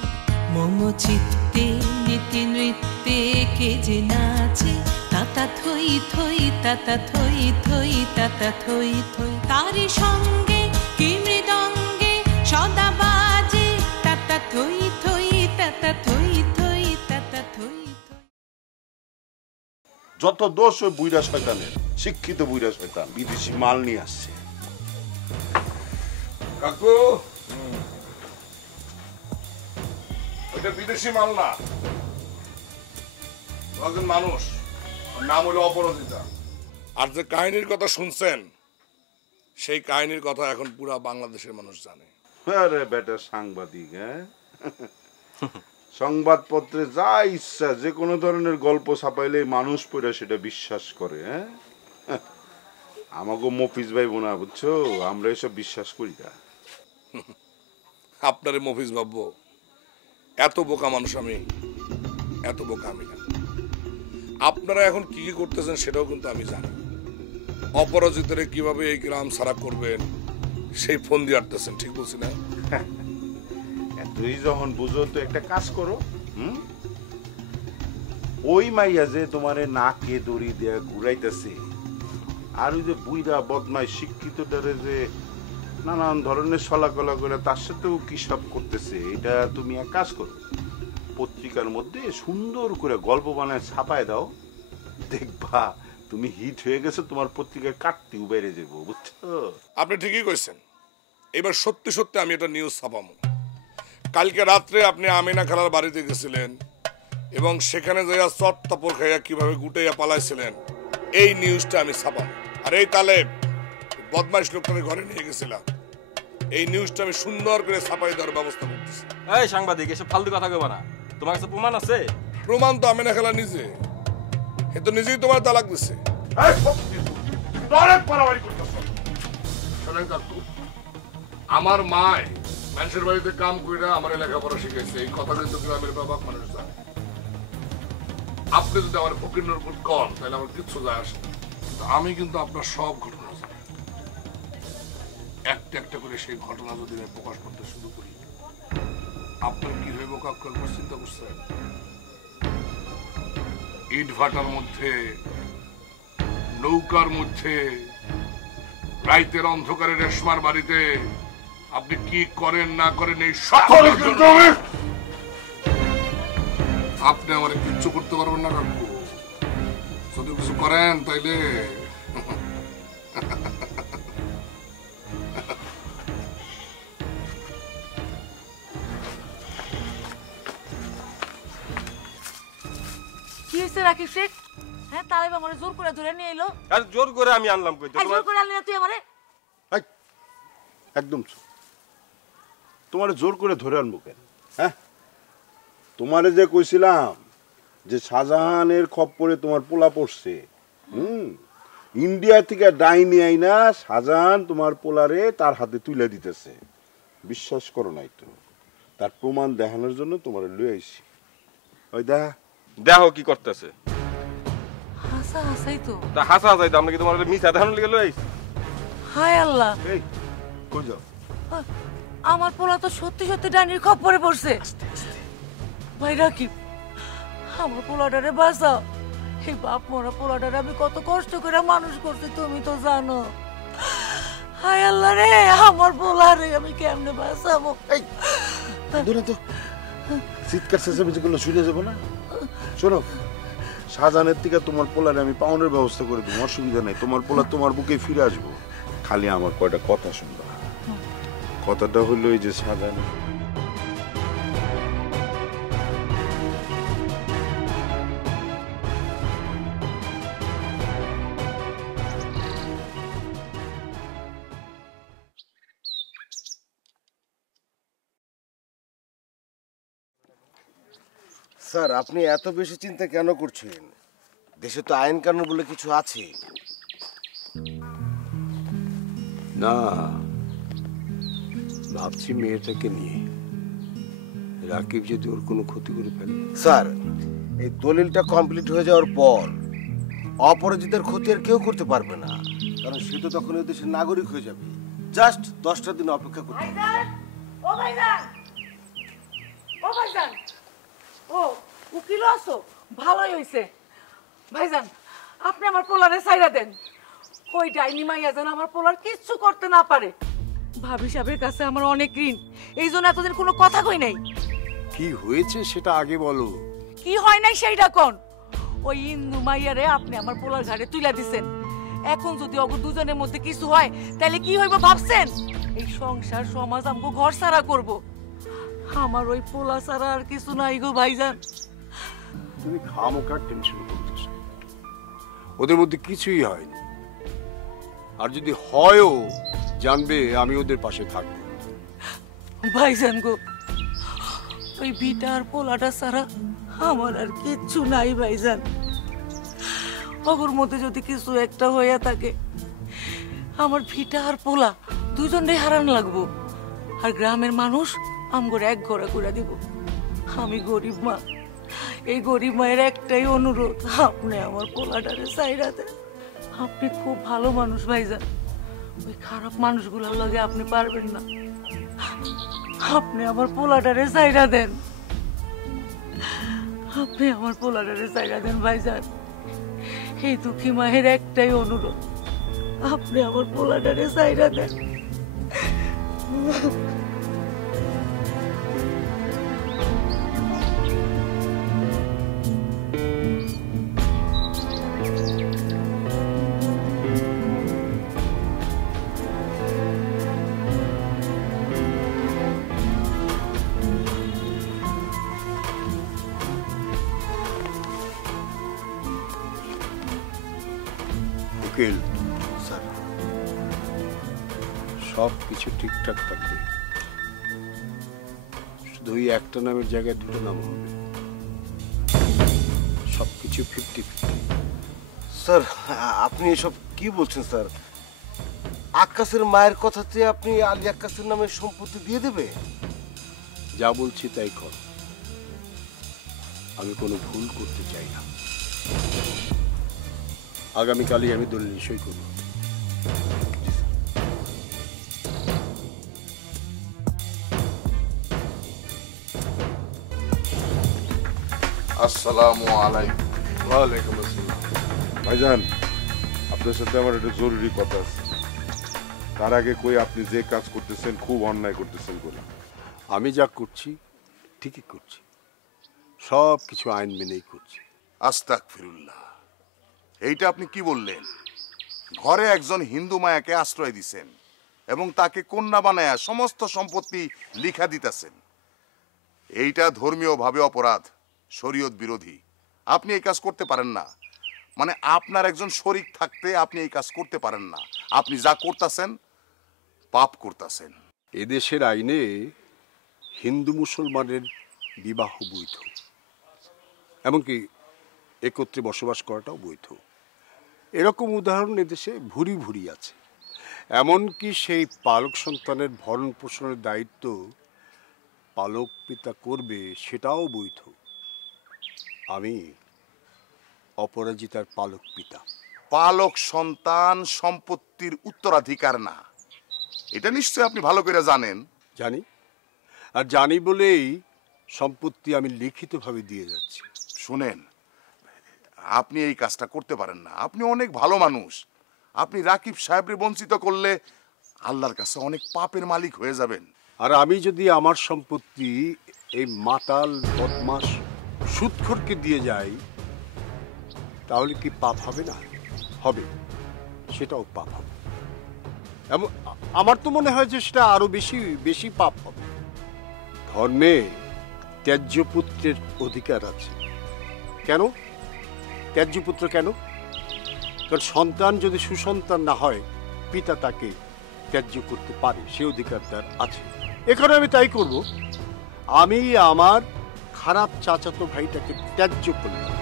মম চিত্তে নীতি নৃত্যে কে যে নাচে, তাতা থই থই তাতা থই থই তাতা থই থই তারি সঙ্গে কি মৃদঙ্গে সদা বাজে তাতা থই থই তাতা থই থই তাতা থই থই। যত দোষ ওই বুইরা শয়তানের, শিক্ষিত বুইরা শয়তান বিদেশি মাল নিয়ে আসছে। কাকু ওইটা বিদেশি মাল না, একজন মানুষ, নাম হলো অপরাজিতা। আর যে কাহিনীর কথা শুনছেন সেই কাহিনীর কথা এখন পুরা বাংলাদেশের মানুষ জানে। আরে বেটা সাংবাদিক, হ্যাঁ সংবাদপত্রে যা ইচ্ছা যে কোনো ধরনের গল্প ছাপাইলে মানুষ পড়ে সেটা বিশ্বাস করে। হ্যাঁ আমাকে মফিজ ভাই বোনা, বুঝছো, আমরা এসব বিশ্বাস করি না। আপনারে মফিজ ভাববো? এত বোকা মানুষ আমি, এত বোকা আমি না। আপনারা এখন কি কি করতেছেন সেটাও কিন্তু আমি জানি। অপরাজিতরে কিভাবে এই গ্রাম সারা করবেন সেই ফোন দিয়ে আটতেছেন, ঠিক বলছি না? তুই যখন বুঝো তো একটা কাজ করো, ওই মাইয়া যে তোমারে নাকে দড়ি দিয়ে ঘুরাইতেছে, আর ওই যে বুইরা বদমাই শিক্ষিতটারে যে নানান ধরনের সলাকলা করে তার সাথেও কি সব করতেছে, এটা তুমি এক কাজ করো, পত্রিকার মধ্যে সুন্দর করে গল্প বানায় ছাপায় দাও, দেখবা তুমি হিট হয়ে গেছো, তোমার পত্রিকায় কাটতেও বেড়ে যাবো, বুঝছো? আপনি ঠিকই কইছেন। এবার সত্যি সত্যি আমি এটা নিউজ ছাপাবো। কালকে রাত্রে আপনি আমিনা খালার বাড়িতে গেছিলেন এবং সেখানে যাইয়া চট্টাপড় খাইয়া কিভাবে গুটাইয়া পালাইছিলেন এই নিউজটা আমি ছাপাবো। আর এই তালে বদমাইশ লোকটাকে ঘরে নিয়ে গেছিলাম, এই নিউজটা আমি সুন্দর করে ছাপাই দেওয়ার ব্যবস্থা করতেছি। এই সাংবাদিক, এসব ফালতু কথা কইবা না। তোমার কাছে প্রমাণ আছে? প্রমাণ তো আমিনা খালা নিজে, এ তো নিজেই তোমার তালাক দিচ্ছে। আমার মায় মানুষের বাড়িতে কাম কইরা আমার লেখাপড়া শিখাইছে, এই কথা কিন্তু গ্রামের বাবা মানুষ জানে। আপনি যদি আমার ফকিরের উপর কন তাহলে আমার কিচ্ছু যায় আসে না, কিন্তু আমি কিন্তু আপনার সব ঘটনা জানি। একটা একটা করে সেই ঘটনা যদি আমি প্রকাশ করতে শুরু করি আপনার কি হইব কাকু একবার চিন্তা করছেন? ইট ভাটার মধ্যে, নৌকার মধ্যে, রাইতের অন্ধকারে রেশমার বাড়িতে আপনি কি করেন না করেন এই সকল আপনি আমার কিচ্ছু করতে পারবেন না কাকু। যদি কিছু করেন তাইলে কি হইছে রাকিব শেখ? হ্যাঁ তালেব আমারে জোর করে ধরে নিয়ে এলো। আর জোর করে আমি আনলাম কই? জোর করে আনলি না তুই আমারে? একদম তোমারে জোর করে ধরে আনবো কেন? হ্যাঁ তোমারে যে কইছিলাম যে শাহজাহানের খপ্পরে তোমার পোলা পড়ছে, ইন্ডিয়া থেকে ডাইনি আইনা শাহজাহান তোমার পোলারে তার হাতে তুলে দিতেছে, বিশ্বাস করো নাই তো, তার প্রমাণ দেখানোর জন্য তোমার লয়ে আইছি। ওই দেখো কি করতেছে। হাসা হাসাই তো। তা হাসা হাসাই তো, আমরা কি তোমার মিছা দেখানোর লিগে লই আইছি? হায় আল্লাহ, এই কই যাও? আমার পোলা তো সত্যি সত্যি ডাইনির খপ্পরে পড়ছে। ভাই রাকিব, আমার পোলাটারে বাঁচাও। এই বাপ মরা পোলাটারে আমি কত কষ্ট করে মানুষ করছি তুমি তো জানো। হায় আল্লাহ রে, আমার পোলারে আমি কেমনে বাঁচাবো? এই দূরে তো চিৎকার চেঁচামেচি করলে শুনে যাবো না। শোনো, শাহজাহানের থেকে তোমার পোলারে আমি পাউনের ব্যবস্থা করে দেবো, অসুবিধা নেই। তোমার পোলা তোমার বুকে ফিরে আসবো, খালি আমার কয়টা কথা শুনবা। কথাটা হলো এই যে শাহজাহান স্যার, আপনি এত বেশি চিন্তা কেন করছেন? দেশে তো আইন কানুন বলে কিছু আছে না। ভাবছি মেয়েটাকে নিয়ে রাকিব যদি ওর কোনো ক্ষতি করে ফেলে। স্যার, এই দলিলটা কমপ্লিট হয়ে যাওয়ার পর অপরাজিতের ক্ষতি আর কেউ করতে পারবে না, কারণ সে তো তখন এই দেশের নাগরিক হয়ে যাবে। জাস্ট 10টা দিন অপেক্ষা করতে হবে। ও ভাইজান, ও ভাইজান, ও উকিল আছো? ভালোই হইছে ভাইজান। আপনি আমার পোলারে ছাইরা দেন। ওই ডাইনি মাইয়া যেন আমার পোলার কিচ্ছু করতে না পারে। ভাবি সাহেবের কাছে আমার অনেক ঋণ, এই জন্য এতদিন কোনো কথা কই নাই। কি হয়েছে সেটা আগে বলো। কি হয় নাই সেইটা কোন? ওই ইন্দু মাইয়ারে আপনি আমার পোলার ঘাড়ে তুইলা দিছেন। এখন যদি অগ দুজনের মধ্যে কিছু হয় তাহলে কি হইব ভাবছেন? এই সংসার সমাজ আমগো ঘর সারা করব। আমার ওই পোলা সারা আর কিছু নাই গো ভাইজান। তুমি খামোখা টেনশন করতেছ, ওদের মধ্যে কিছুই হয়নি। আর যদি হয়ও জানবে আমি ওদের পাশে থাকবো। ভাইজান গো, ওই বিটা আর পোলাটা সারা আমার আর কিচ্ছু নাই ভাইজান। অগর মধ্যে যদি কিছু একটা হইয়া থাকে আমার ভিটা আর পোলা দুজনে হারান লাগবো। আর গ্রামের মানুষ আমগর এক ঘোরা করে দিব। আমি গরিব মা, এই গরিব মায়ের একটাই অনুরোধ, আপনি আমার পোলাটারে ছাইরা দেন। আপনি খুব ভালো মানুষ ভাইজান, ওই খারাপ মানুষগুলোর লগে আপনি পারবেন না। আপনি আমার পোলাটারে ছাইরা দেন, আপনি আমার পোলাটারে ছাইরা দেন ভাইজান। এই দুঃখী মায়ের একটাই অনুরোধ, আপনি আমার পোলাটারে ছাইরা দেন। উকিল স্যার, সব কিছু ঠিকঠাক থাকবে, শুধু ওই একটা নামের জায়গায় দুটো নাম হবে। সবকিছু 50-50। স্যার আপনি এসব কি বলছেন স্যার? আক্কাসের মায়ের কথাতে আপনি আলী আক্কাসের নামে সম্পত্তি দিয়ে দেবে? যা বলছি তাই কর, আমি কোনো ভুল করতে চাই না। আগামীকালই আমি দলিল সই করব। আসসালামু আলাইকুম। ওয়ালাইকুম আসসালাম। ভাইজান, আপনার সাথে আমার একটা জরুরি কথা আছে। তার আগে কই, আপনি যে কাজ করতেছেন খুব অন্যায় করতেছেন বলে। আমি যা করছি ঠিকই করছি, সব কিছু আইন মেনেই করছি। আস্তাগফিরুল্লাহ, এইটা আপনি কি বললেন? ঘরে একজন হিন্দু মায়াকে আশ্রয় দিছেন এবং তাকে কন্যা বানায়া সমস্ত সম্পত্তি লিখা দিতেছেন। এইটা ধর্মীয়ভাবে অপরাধ, শরীয়ত বিরোধী। আপনি এই কাজ করতে পারেন না। মানে আপনার একজন শরীক থাকতে আপনি এই কাজ করতে পারেন না। আপনি যা করতেছেন পাপ করতেছেন। এদেশের আইনে হিন্দু মুসলমানের বিবাহ বৈধ, এমনকি একত্রে বসবাস করাটাও বৈধ। এরকম উদাহরণ এদেশে ভুরি ভুরি আছে। এমনকি সেই পালক সন্তানের ভরণ পোষণের দায়িত্ব পালক পিতা করবে, সেটাও বৈধ। আমি অপরাজিতার পালক পিতা। পালক সন্তান সম্পত্তির উত্তরাধিকার না, এটা নিশ্চয় আপনি ভালো করে জানেন। জানি, আর জানি বলেই সম্পত্তি আমি লিখিতভাবে দিয়ে যাচ্ছি। শুনেন, আপনি এই কাজটা করতে পারেন না। আপনি অনেক ভালো মানুষ। আপনি রাকিব সাহেবরে বঞ্চিত করলে আল্লাহর কাছে অনেক পাপের মালিক হয়ে যাবেন। আর আমি যদি আমার সম্পত্তি এই মাতাল বদমাস সুদখোরকে দিয়ে যাই, তাহলে কি পাপ হবে না? হবে, সেটাও পাপ হবে। আমার তো মনে হয় যে সেটা আরো বেশি বেশি পাপ হবে। ধর্মে ত্যায্য পুত্রের অধিকার আছে। কেন ত্যায্য পুত্র? কেন? কারণ সন্তান যদি সুসন্তান না হয়, পিতা তাকে ত্যায্য করতে পারে, সে অধিকার তার আছে। এখানে আমি তাই করব। আমি আমার খারাপ চাচাতো ভাইটাকে ত্যায্য করলাম,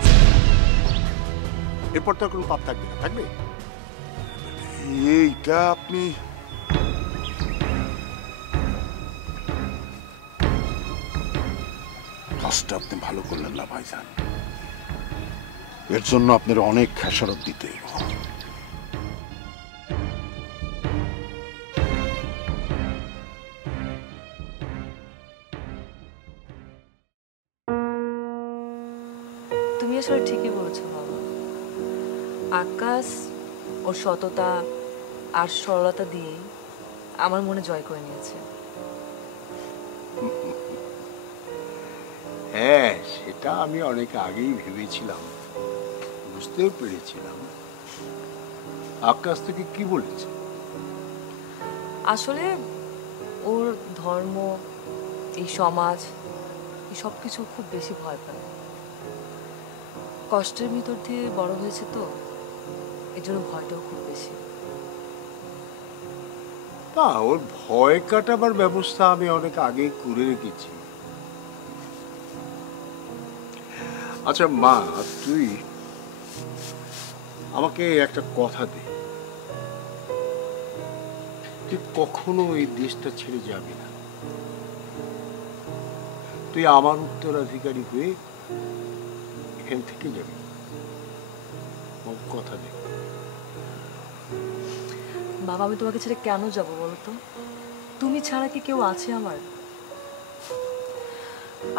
এরপর তো কোনো পাপ থাকবে না? থাকবে? এইটা আপনি কাজটা আপনি ভালো করলেন না ভাইজান। এর জন্য আপনার অনেক খেসারত দিতে হইব। তুমি আসলে ঠিকই বলেছো বাবা। আকাশ ওর সততা আর সরলতা দিয়ে আমার মনে জয় করে নিয়েছে। হ্যাঁ, সেটা আমি অনেক আগেই ভেবেছিলাম, বুঝতেও পেরেছিলাম। আকাশ থেকে কি বলেছে? আসলে ওর ধর্ম, এই সমাজ, এই সব কিছু খুব বেশি ভয় পায়। কষ্টের ভিতর দিয়ে বড় হয়েছে তো, এই জন্য ভয়টাও খুব বেশি। না, ওর ভয় কাটাবার ব্যবস্থা আমি অনেক আগে করে রেখেছি। আচ্ছা মা, তুই আমাকে একটা কথা দে, তুই কখনো এই দেশটা ছেড়ে যাবি না। তুই আমার উত্তরাধিকারী হয়ে এখান থেকে যাবি, কথা দে। বাবা, আমি তোমাকে ছেড়ে কেন যাবো বলো তো? তুমি ছাড়া কি কেউ আছে আমার?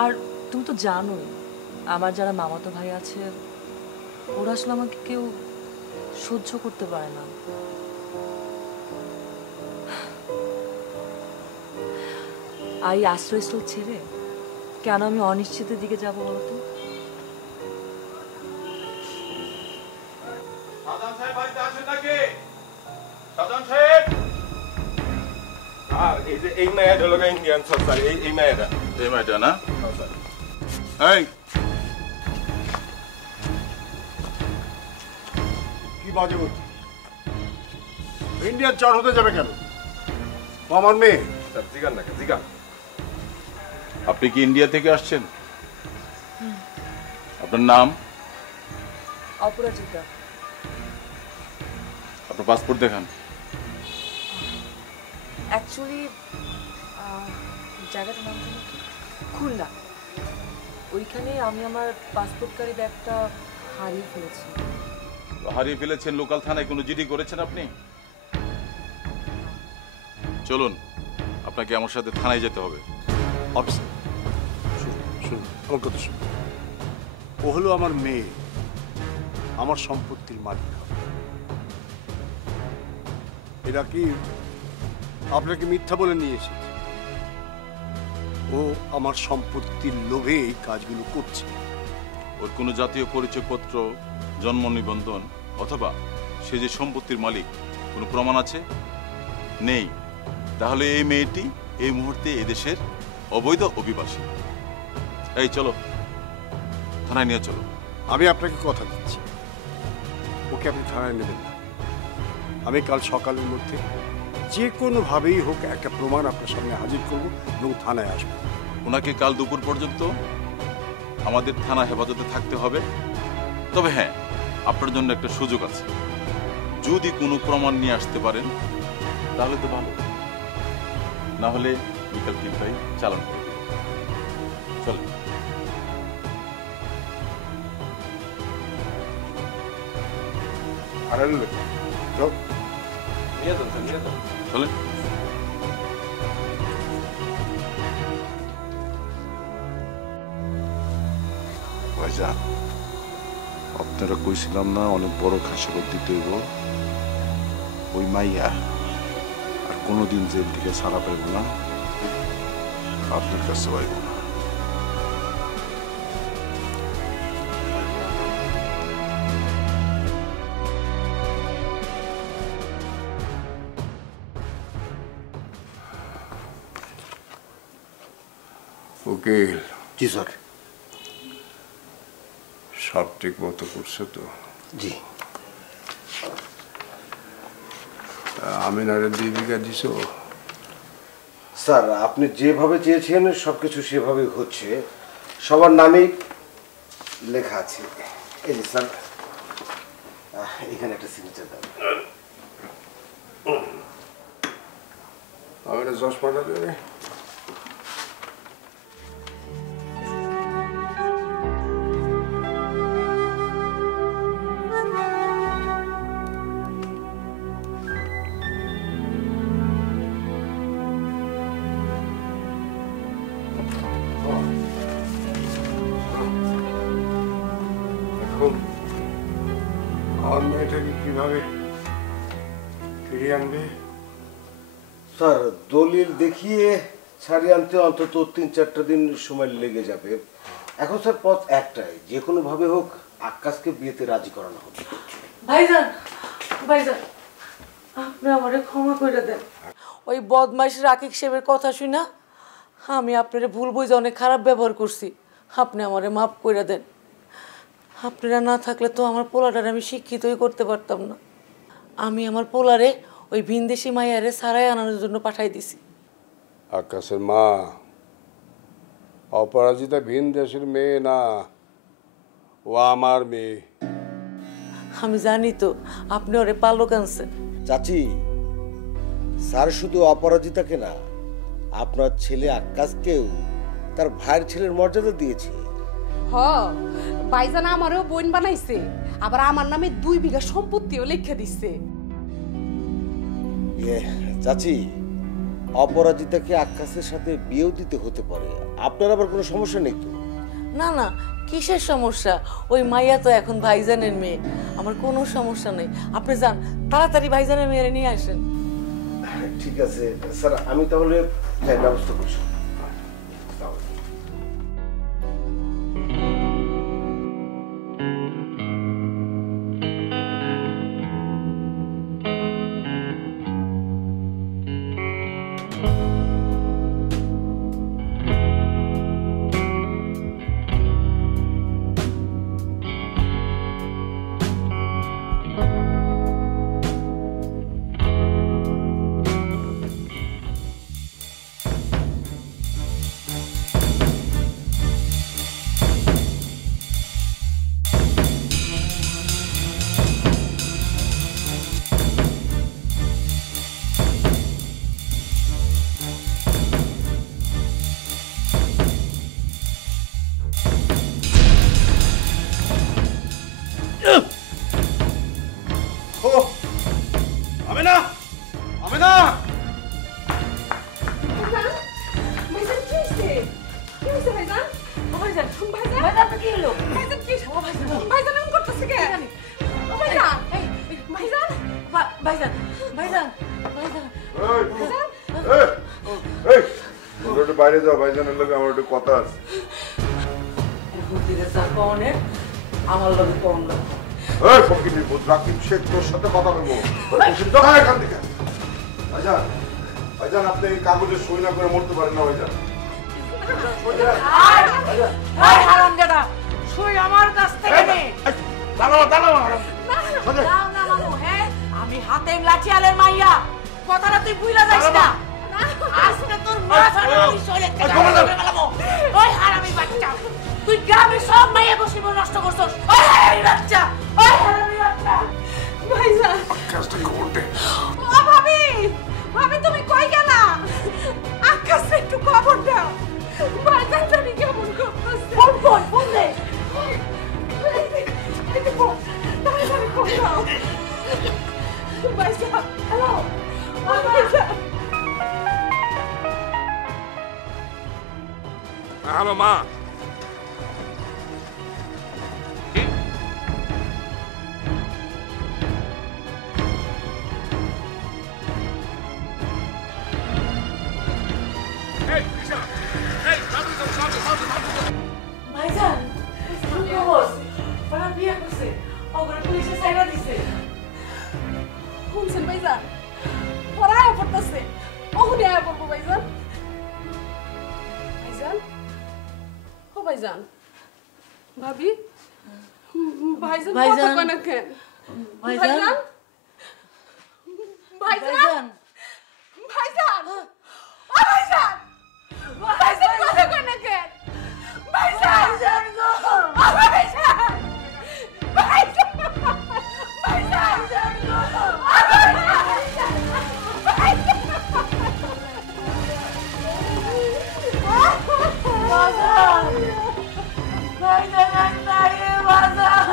আর তুমি তো জানোই আমার যারা মামাতো ভাই আছে ওরা আসলে আমাকে কেউ সহ্য করতে পারে না। আর এই আশ্রয়স্থল ছেড়ে কেন আমি অনিশ্চিতের দিকে যাবো বলো তো? এই মেয়েটা হলো ইন্ডিয়ান সরকার, এই মেয়েটা না? এই কি বাজে বলছি? ইন্ডিয়ান চর হতে যাবে কেন? আমার মেয়ে। জিগান না, জিগান। আপনি কি ইন্ডিয়া থেকে আসছেন? আপনার নাম? অপরাজিতা। আপনার পাসপোর্ট দেখান। অ্যাকচুয়ালি জায়গাটার নাম ছিল খুলনা। ওইখানে আমি আমার পাসপোর্টকারী ব্যাগটা হারিয়ে ফেলেছি। হারিয়ে ফেলেছেন? লোকাল থানায় কোনো জিডি করেছেন আপনি? চলুন, আপনাকে আমার সাথে থানায় যেতে হবে। অফিসার শুনুন, আমার কথা শুনুন। ও হলো আমার মেয়ে, আমার সম্পত্তির মালিক। এটা কি আপনাকে মিথ্যা বলে নিয়ে এসেছে? ও আমার সম্পত্তির লোভে এই কাজগুলো করছে। ওর কোনো জাতীয় পরিচয়পত্র, জন্ম নিবন্ধন অথবা সে যে সম্পত্তির মালিক কোনো প্রমাণ আছে? নেই। তাহলে এই মেয়েটি এই মুহূর্তে এদেশের অবৈধ অভিবাসী। এই চলো, থানায় নিয়ে চলো। আমি আপনাকে কথা দিচ্ছি, ওকে আপনি থানায় নেবেন না। আমি কাল সকালের মধ্যে যে কোনোভাবেই হোক একটা প্রমাণ আপনার সামনে হাজির করব এবং থানায় আসবো। ওনাকে কাল দুপুর পর্যন্ত আমাদের থানা হেফাজতে থাকতে হবে। তবে হ্যাঁ, আপনার জন্য একটা সুযোগ আছে। যদি কোনো প্রমাণ নিয়ে আসতে পারেন তাহলে তো ভালো, না হলে বিকাল 3টায় চালান করে দেবেন। চলেন। চলেন। ভাইজান, আপনারা কইছিলাম না অনেক বড় খাসাবাদ দিতে হইব? ওই মাইয়া আর কোনোদিন জেল থেকে ছাড়া পাইব না, আপনার কাছে পাইব না। উকিল। জি স্যার। সব ঠিক মতো করছে তো? জি। আমিনারে 2 বিঘা দিছো? স্যার, আপনি যেভাবে চেয়েছেন সবকিছু সেভাবেই হচ্ছে, সবার নামেই লেখা আছে। এই যে স্যার, এখানে একটা সিগনেচার দেন। আমিনা চশমাটা দেবে? আমার মেয়েটাকে কিভাবে ফিরিয়ে আনবে? স্যার দলিল দেখিয়ে ছাড়িয়ে আনতে অন্তত ৩-৪টা দিন সময় লেগে যাবে। এখন স্যার পথ একটাই, যে কোনো ভাবে হোক আক্কাসকে বিয়েতে রাজি করানো হবে। ভাইজান ভাইজান আপনি আমারে ক্ষমা করে দেন। ওই বদমাইশ রাকিব সাহেবের কথা শুনা আমি আপনারে ভুল বুঝে অনেক খারাপ ব্যবহার করছি। আপনি আমারে মাফ করে দেন। আপনারা না থাকলে তো আমার পোলাটারে আমি শিক্ষিতই করতে পারতাম না। আমি আমার পোলারে ওই ভিনদেশি মাইয়ারে সারাই আনানোর জন্য পাঠাই দিছি। আকাশের মা, অপরাজিতা ভিন দেশের মেয়ে না, ও আমার মেয়ে। আমি জানি তো আপনি ওরে পালক আনছেন। চাচি, স্যার শুধু অপরাজিতাকে না, আপনার ছেলে আক্কাসকেও তার ভাইয়ের ছেলের মর্যাদা দিয়েছে। হ, ভাইজান আমারও বোন বানাইছে, আবার আমার নামে 2 বিঘা সম্পত্তিও লিখে দিচ্ছে। চাচি, অপরাজিতাকে আক্কাসের সাথে বিয়েও দিতে হতে পারে, আপনার আবার কোনো সমস্যা নেই তো? না না, কিসের সমস্যা? ওই মাইয়া তো এখন ভাইজানের মেয়ে, আমার কোনো সমস্যা নেই। আপনি যান, তাড়াতাড়ি ভাইজানের মেয়েরে নিয়ে আসেন। ঠিক আছে স্যার, আমি তাহলে ব্যবস্থা করছি। বাইরে যাও, ভাইজানের লগে আমার একটু কথা আছে। আমার লগে কম না। এই ফকিরের ভূত রাকিব শেখ, তোর সাথে কথা বলবো। এখান থেকে ভাইজান, ভাইজান আপনি এই কাগজে সই না করে মরতে পারেন না ভাইজান। হারামজাদা, সই আমার কাছ থেকে নে। দাঁড়াও দাঁড়াও, আমি হাতেম লাঠিয়ালের মাইয়া, কথাটা তুই ভুলা যাস না। আজকে তোর মাথাটা আমি সইলে থেকে ফেলাবো। ওই হারামি বাচ্চা, তুই গ্রামে সব মাইয়া বসে নষ্ট করছস। ওই হারামি বাচ্চা, ওই হারামি বাচ্চা। ভাইজান, আকাশটা খবর দে। ও ভাবি, ভাবি তুমি কই গেলা? আকাশে একটু খবর দাও। ভাইজান জানি কেমন করতেছে। ফোন ফোন ফোন দে। এই তো ফোন, তাড়াতাড়ি ফোন দাও। ভাইজান, হ্যালো, ভাইজান। হ্যালো মা, ভাইজান, কি খবর? ওরা বিয়ে করছে, ওগুলো পুলিশে সাইরা দিছে। শুনছেন ভাইজান, ওরা আয়া পড়তেছে। ওহুনি আয়া পড়বো ভাইজান। ভাইজান, ও ভাইজান, ভাবি, ভাইজান কথা কয় না কেন? ভাইজান, ভাইজান, ভাইজান, ও ভাইজান, ভাইজান কথা কয় না কেন? ভাইজান, ভাইজান গো, ও ভাইজান, ভাইজান, ভাইজান গো, ও ভাইজান, ভাইজান, বাজার, ভাইজান আন্দারে বাজার।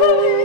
ভাবি